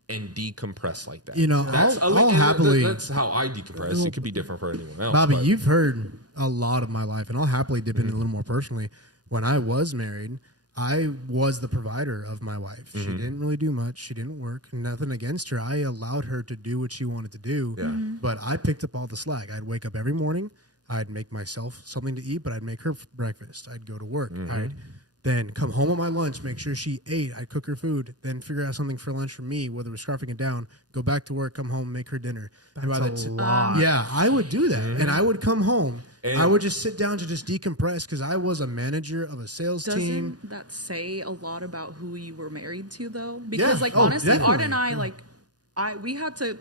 and decompress like that. You know, I'll happily. That's how I decompress. It could be different for anyone else. Bobby, you've heard a lot of my life, and I'll happily dip in a little more personally. When I was married, I was the provider of my wife. She didn't really do much. She didn't work. Nothing against her. I allowed her to do what she wanted to do. But I picked up all the slack. I'd wake up every morning. I'd make myself something to eat, but I'd make her breakfast. I'd go to work. I'd then come home at my lunch, make sure she ate. I'd cook her food, then figure out something for lunch for me, whether it was scarfing it down, go back to work, come home, make her dinner. That's a lot. Yeah, I would do that. And I would come home. And I would just sit down to just decompress because I was a manager of a sales team. Doesn't that say a lot about who you were married to, though? Because, honestly, definitely. Art and I, we had to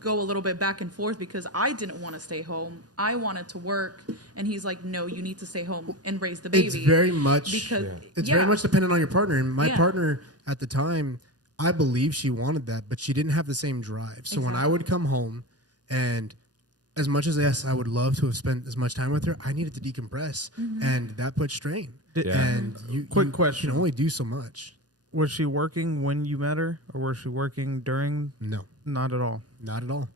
go a little bit back and forth because I didn't want to stay home. I wanted to work, and he's like, "No, you need to stay home and raise the baby." It's very much very much dependent on your partner. And my partner at the time, I believe she wanted that, but she didn't have the same drive. So when I would come home, and as much as yes, I would love to have spent as much time with her, I needed to decompress, and that put strain. And Quick question: you can only do so much. Was she working when you met her, or was she working during? No. Not at all. Not at all.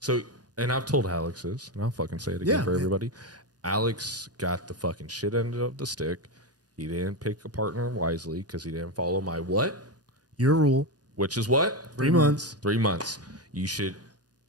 So, and I've told Alex this, and I'll fucking say it again for everybody. Alex got the fucking shit end of the stick. He didn't pick a partner wisely because he didn't follow my what? Your rule. Which is what? 3 months. 3 months. You should,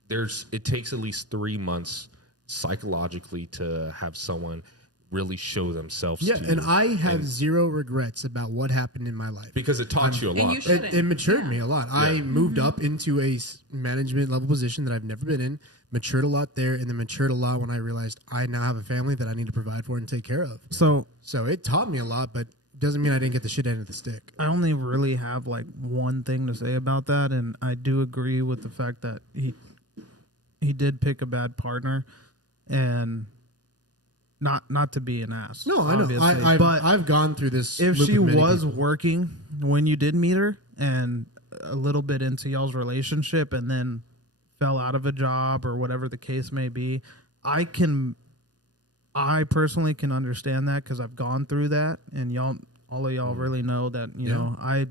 it takes at least 3 months psychologically to have someone really show themselves to you. And I have zero regrets about what happened in my life. Because it taught you a lot. It matured me a lot. I moved up into a management level position that I've never been in, matured a lot there, and then matured a lot when I realized I now have a family that I need to provide for and take care of. So it taught me a lot, but doesn't mean I didn't get the shit end of the stick. I only really have like one thing to say about that, and I do agree with the fact that he did pick a bad partner, and not to be an ass. No, I know. But I've gone through this. If she was working when you did meet her and a little bit into y'all's relationship and then fell out of a job or whatever the case may be, I personally can understand that because I've gone through that, and all of y'all really know that, you know, I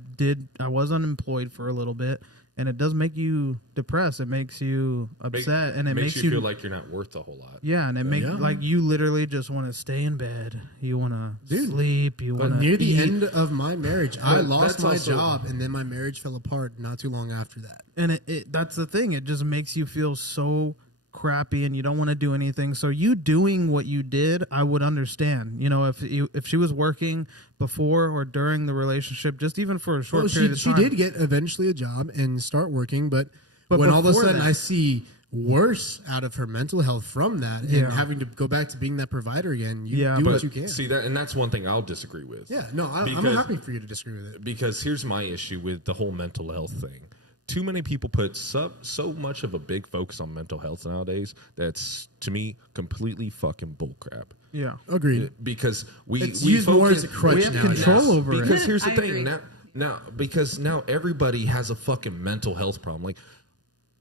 was unemployed for a little bit. And it does make you depressed. It makes you upset, and it makes you feel like you're not worth a whole lot. Yeah, and it makes like you literally just want to stay in bed. You want to sleep. You want to. Near the end of my marriage, I lost my job, and then my marriage fell apart not too long after that. And that's the thing. It just makes you feel so crappy, and you don't want to do anything. So you doing what you did, I would understand. You know, if she was working before or during the relationship, just even for a short period of time. She did get eventually a job and start working, but when all of a sudden I see worse out of her mental health from that and having to go back to being that provider again, you do what you can. See that, and that's one thing I'll disagree with. Yeah, no, I'm happy for you to disagree with it. Because here's my issue with the whole mental health thing. Too many people put so much of a big focus on mental health nowadays that's, to me, completely fucking bullcrap. Yeah, agreed. Because we use more as a crutch. We have control over it. Because here's the thing now everybody has a fucking mental health problem.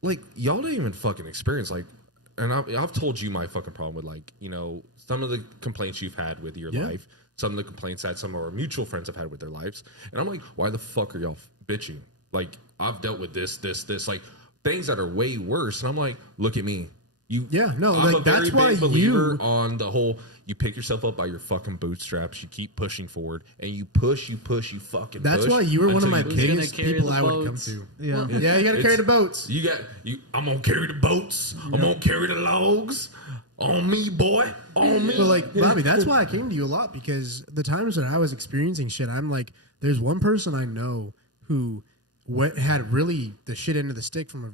Like y'all don't even fucking experience and I've told you my fucking problem with some of the complaints you've had with your life, some of the complaints that some of our mutual friends have had with their lives, and I'm like, why the fuck are y'all bitching? Like, I've dealt with this, like things that are way worse. And I'm like, look at me. I'm a very big believer on the whole, you pick yourself up by your fucking bootstraps, you keep pushing forward, and you push, you fucking That's push. why you were one of my biggest people I would come to. Yeah. Well, you gotta carry the boats. I'm gonna carry the boats. I'm gonna carry the logs. On me, boy. On me. But Bobby, that's why I came to you a lot, because the times that I was experiencing shit, I'm like, there's one person I know who had really the shit end of the stick from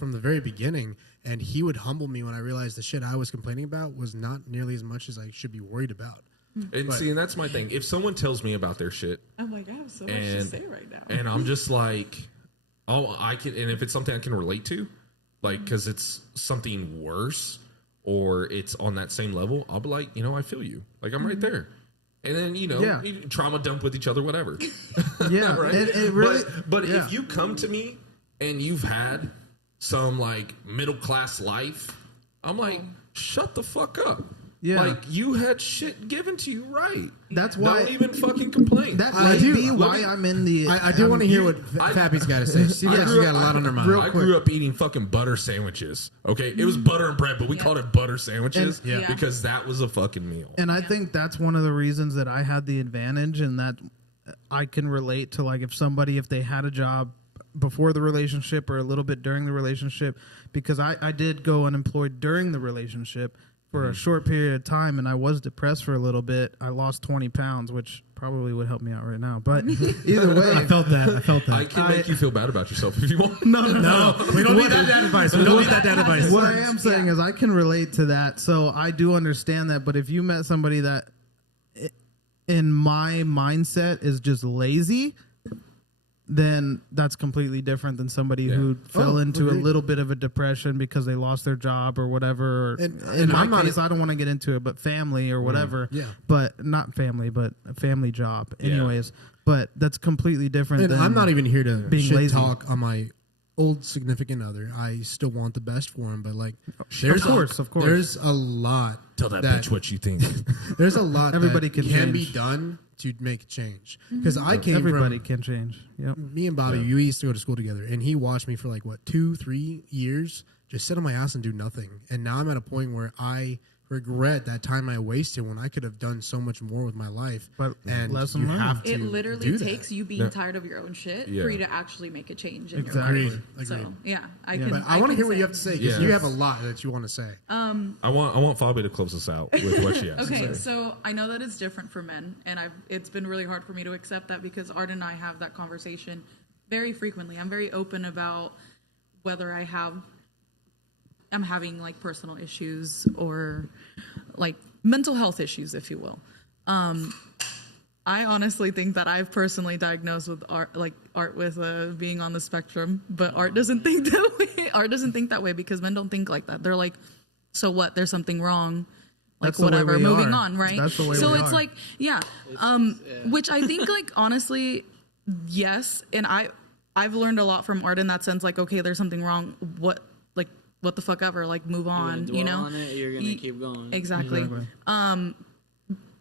the very beginning, and he would humble me when I realized the shit I was complaining about was not nearly as much as I should be worried about. And that's my thing. If someone tells me about their shit, I'm like, I have so much to say right now, and I'm just like, and if it's something I can relate to, because it's something worse or it's on that same level, I'll be like, I feel you. Like, I'm right there. And then, you trauma dump with each other, whatever. Yeah. Right? It really, but if you come to me and you've had some middle class life, I'm like, shut the fuck up. Yeah. Like, you had shit given to you right. That's why. Don't even fucking complain. That might be why I'm in the. I do want to hear what Fabi's got to say. She got a lot on her mind. I grew up eating fucking butter sandwiches. Okay, it was butter and bread, but we called it butter sandwiches because that was a fucking meal. And I think that's one of the reasons that I had the advantage, and that I can relate to, like, if they had a job before the relationship or a little bit during the relationship, because I did go unemployed during the relationship for a short period of time, and I was depressed for a little bit. I lost 20 pounds, which probably would help me out right now. But either way, I felt that. I can make you feel bad about yourself if you want. No. We don't need that dad advice. We don't need that dad advice. What I am saying is I can relate to that, so I do understand that. But if you met somebody that, in my mindset, is just lazy, then that's completely different than somebody who fell into a little bit of a depression because they lost their job or whatever. In my case, I don't want to get into it, but family or whatever. But not family, but a family job. Anyways, but that's completely different. And than I'm not even here to being shit lazy. talk on my old significant other. I still want the best for him, but like, of course. There's a lot. Tell that bitch what you think. There's a lot. Everybody that can be done to make change. Because everybody can change. Yep. Me and Bobby, we used to go to school together, and he watched me for like 2-3 years just sit on my ass and do nothing. And now I'm at a point where I regret that time I wasted when I could have done so much more with my life. But and lesson you learned. have to It literally do takes that. you being tired of your own shit for you to actually make a change in Exactly. your life. Agreed. So I But can. I want to can hear what say- you have to say because you have a lot that you want to say. I want Fabi to close us out with what she has to Okay, say. so I know that it's different for men, and it's been really hard for me to accept that because Art and I have that conversation very frequently. I'm very open about whether I'm having like personal issues or like mental health issues, if you will. I honestly think that I've personally diagnosed with Art with being on the spectrum, but Art doesn't think that way. Art doesn't think that way because men don't think like that. They're like, so what? There's something wrong. Like, That's the way whatever, we moving are. on, right? That's the way so we it's are. like, which I think, like, honestly, yes. And I've learned a lot from Art in that sense. Like, okay, there's something wrong. What the fuck ever? Like, move on. You know, on it, you're gonna keep going. Exactly.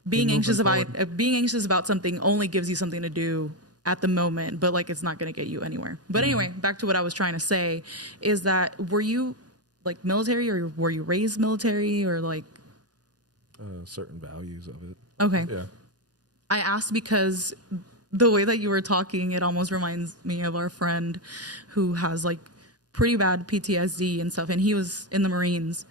Being anxious about something only gives you something to do at the moment, but like it's not going to get you anywhere. But anyway, back to what I was trying to say is that were you like military or were you raised military or like Certain values of it. okay. Yeah. I asked because the way that you were talking, it almost reminds me of our friend who has like pretty bad PTSD and stuff, and he was in the Marines.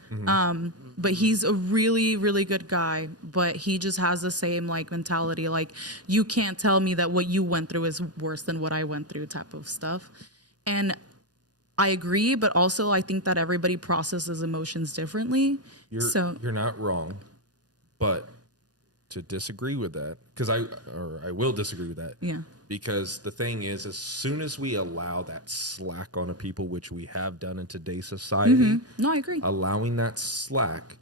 But he's a really, really good guy, but he just has the same like mentality. Like, you can't tell me that what you went through is worse than what I went through type of stuff. And I agree, but also I think that everybody processes emotions differently. You're not wrong, but to disagree with that, because I will disagree with that. Yeah. Because the thing is, as soon as we allow that slack on a people, which we have done in today's society, No, I agree. allowing that slack,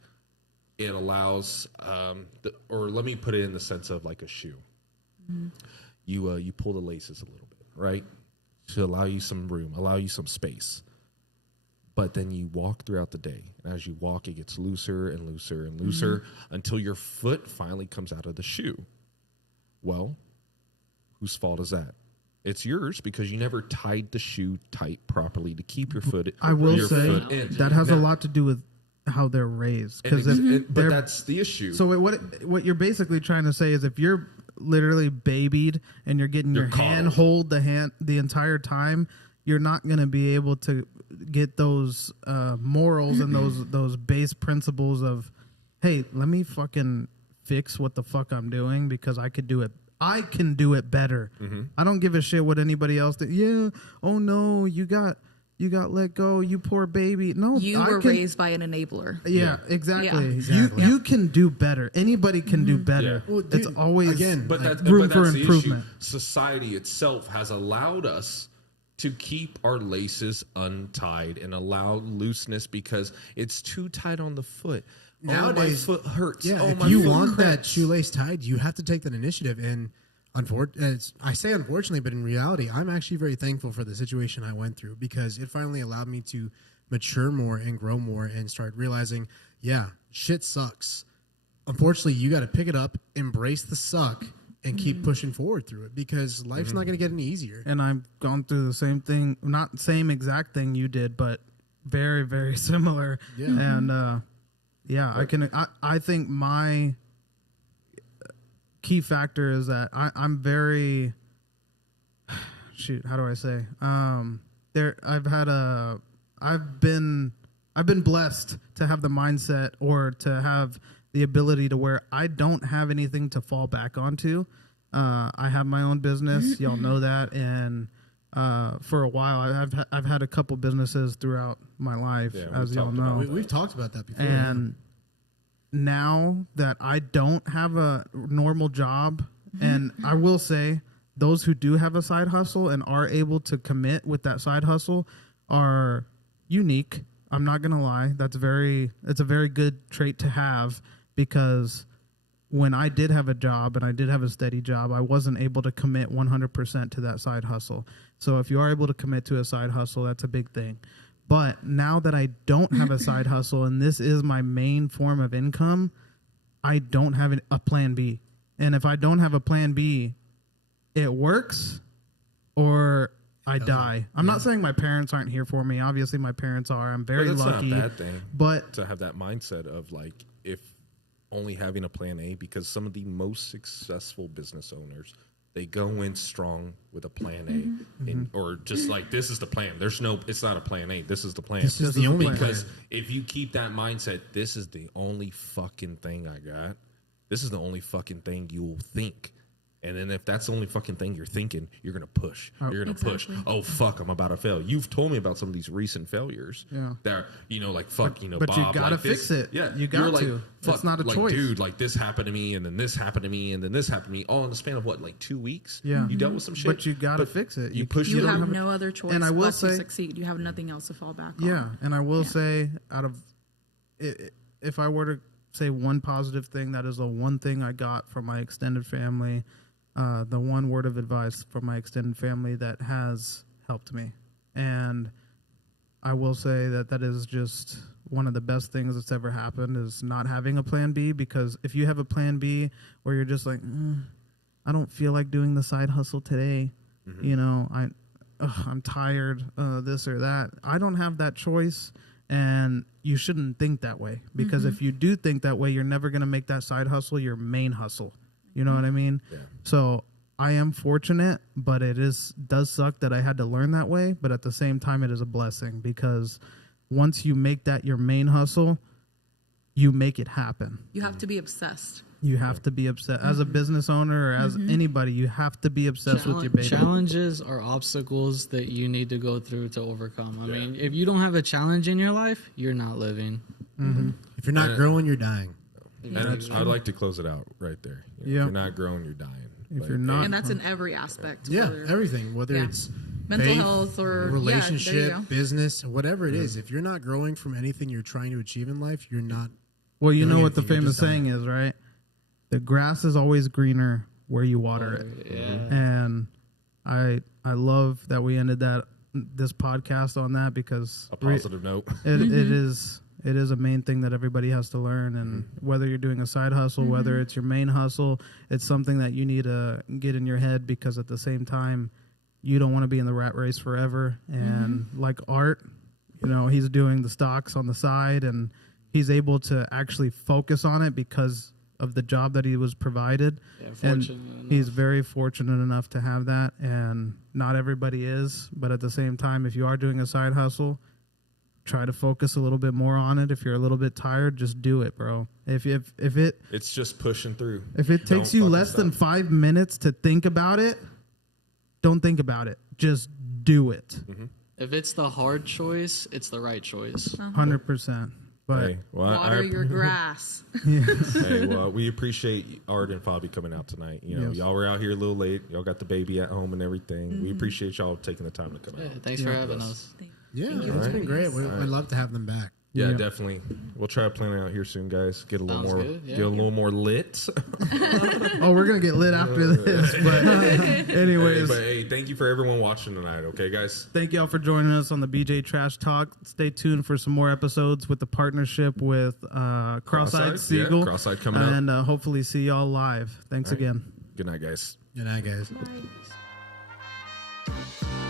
it allows, or let me put it in the sense of like a shoe. You pull the laces a little bit, right? To allow you some room, allow you some space. But then you walk throughout the day. And as you walk, it gets looser and looser and looser until your foot finally comes out of the shoe. Well, whose fault is that? It's yours because you never tied the shoe tight properly to keep your foot. I will your say foot in. that has a Now- lot to do with how they're raised. but that's the issue. So what you're basically trying to say is if you're literally babied and you're getting your hand hold the entire time, you're not going to be able to get those morals and those base principles of, hey, let me fucking fix what the fuck I'm doing because I could do it. I can do it better. I don't give a shit what anybody else did. Yeah. Oh no, you got let go. You poor baby. No, You were raised by an enabler. Yeah, exactly. Yeah. Exactly. You can do better. Anybody can do better. Well, dude, it's always again, But that's room but for that's the improvement. issue. Society itself has allowed us to keep our laces untied and allow looseness because it's too tight on the foot. Nowadays, my foot hurts. Yeah, oh, if my you foot want that cracks. shoelace tied, you have to take that initiative. And I say unfortunately, but in reality, I'm actually very thankful for the situation I went through because it finally allowed me to mature more and grow more and start realizing, yeah, shit sucks. unfortunately, you got to pick it up, embrace the suck, and keep pushing forward through it because life's not going to get any easier. And I've gone through the same thing, not same exact thing you did, but very, very similar. Yeah. And I think my key factor is that I'm very how do I say? I've been blessed to have the mindset or to have the ability to where I don't have anything to fall back onto. I have my own business, y'all know that, and for a while I've had a couple businesses throughout my life, as y'all know. We've talked about that before. And now that I don't have a normal job, and I will say those who do have a side hustle and are able to commit with that side hustle are unique. I'm not going to lie. It's a very good trait to have, because when I did have a job and I did have a steady job, I wasn't able to commit 100% to that side hustle. So if you are able to commit to a side hustle, that's a big thing. But now that I don't have a side hustle and this is my main form of income, I don't have a plan B. And if I don't have a plan B, it works or I die. I'm not saying my parents aren't here for me. Obviously, my parents are. I'm very lucky. Not a bad thing. But to have that mindset of like, if only having a plan A, because some of the most successful business owners, they go in strong with a plan A, or just like, this is the plan. It's not a plan A. This is the plan. This is the only because if you keep that mindset, this is the only fucking thing I got. This is the only fucking thing you will think. And then if that's the only fucking thing you're thinking, you're going to push. You're going to push. Oh, fuck, I'm about to fail. You've told me about some of these recent failures. Yeah. That are, like, fuck, but Bob. you got to like fix it. Yeah. You got like, to. Fuck, it's not a like, choice. Dude, like, this happened to me, and then this happened to me, and then this happened to me, all in the span of what, like 2 weeks? Yeah. You dealt with some shit? But you got to fix it. You push You through. have no other choice and I will but say, to succeed. You have nothing else to fall back on. Yeah, and I will say, out of if I were to say one positive thing, that is the one thing I got from my extended family, the one word of advice from my extended family that has helped me. And I will say that is just one of the best things that's ever happened, is not having a plan B, because if you have a plan B where you're just like, I don't feel like doing the side hustle today, I'm tired, this or that. I don't have that choice, and you shouldn't think that way, because if you do think that way, you're never going to make that side hustle your main hustle. You know what I mean? Yeah. So I am fortunate, but it does suck that I had to learn that way. But at the same time, it is a blessing, because once you make that your main hustle, you make it happen. You have to be obsessed. You have to be obsessed. As a business owner or as anybody, you have to be obsessed with your baby. Challenges are obstacles that you need to go through to overcome. I mean, if you don't have a challenge in your life, you're not living. If you're not growing, you're dying. And I'd like to close it out right there. If you're not growing, you're dying. If you're not, and that's in every aspect. Yeah, everything. Whether it's mental faith, health or relationship, business, whatever it is. If you're not growing from anything you're trying to achieve in life, you're not. Well, you know what the famous saying is, right? The grass is always greener where you water it. Yeah. And I love that we ended this podcast on that, because a positive note. It is a main thing that everybody has to learn, and whether you're doing a side hustle, whether it's your main hustle, it's something that you need to get in your head, because at the same time, you don't want to be in the rat race forever. And like Art, he's doing the stocks on the side, and he's able to actually focus on it because of the job that he was provided. Yeah, and he's very fortunate enough to have that, and not everybody is. But at the same time, if you are doing a side hustle, try to focus a little bit more on it. If you're a little bit tired, just do it, bro. It's just pushing through. If it takes you less than 5 minutes to think about it, don't think about it. Just do it. If it's the hard choice, it's the right choice. 100%. But water your grass. Hey, well, we appreciate Art and Fabi coming out tonight. Y'all were out here a little late. Y'all got the baby at home and everything. We appreciate y'all taking the time to come out. Thanks for having us. Yeah, it's been great. We'd love to have them back. Yeah, definitely. We'll try to plan it out here soon, guys. Get a little Sounds more, good. Yeah. get a little more lit. Oh, we're gonna get lit after this. But anyways, hey, thank you for everyone watching tonight. Okay, guys. thank y'all for joining us on the BJ Trash Talk. Stay tuned for some more episodes with the partnership with Cross-Eyed Seagull. Yeah, Cross-Eyed coming up. And hopefully see y'all live. Thanks again. Good night, guys. Good night, guys. Nice.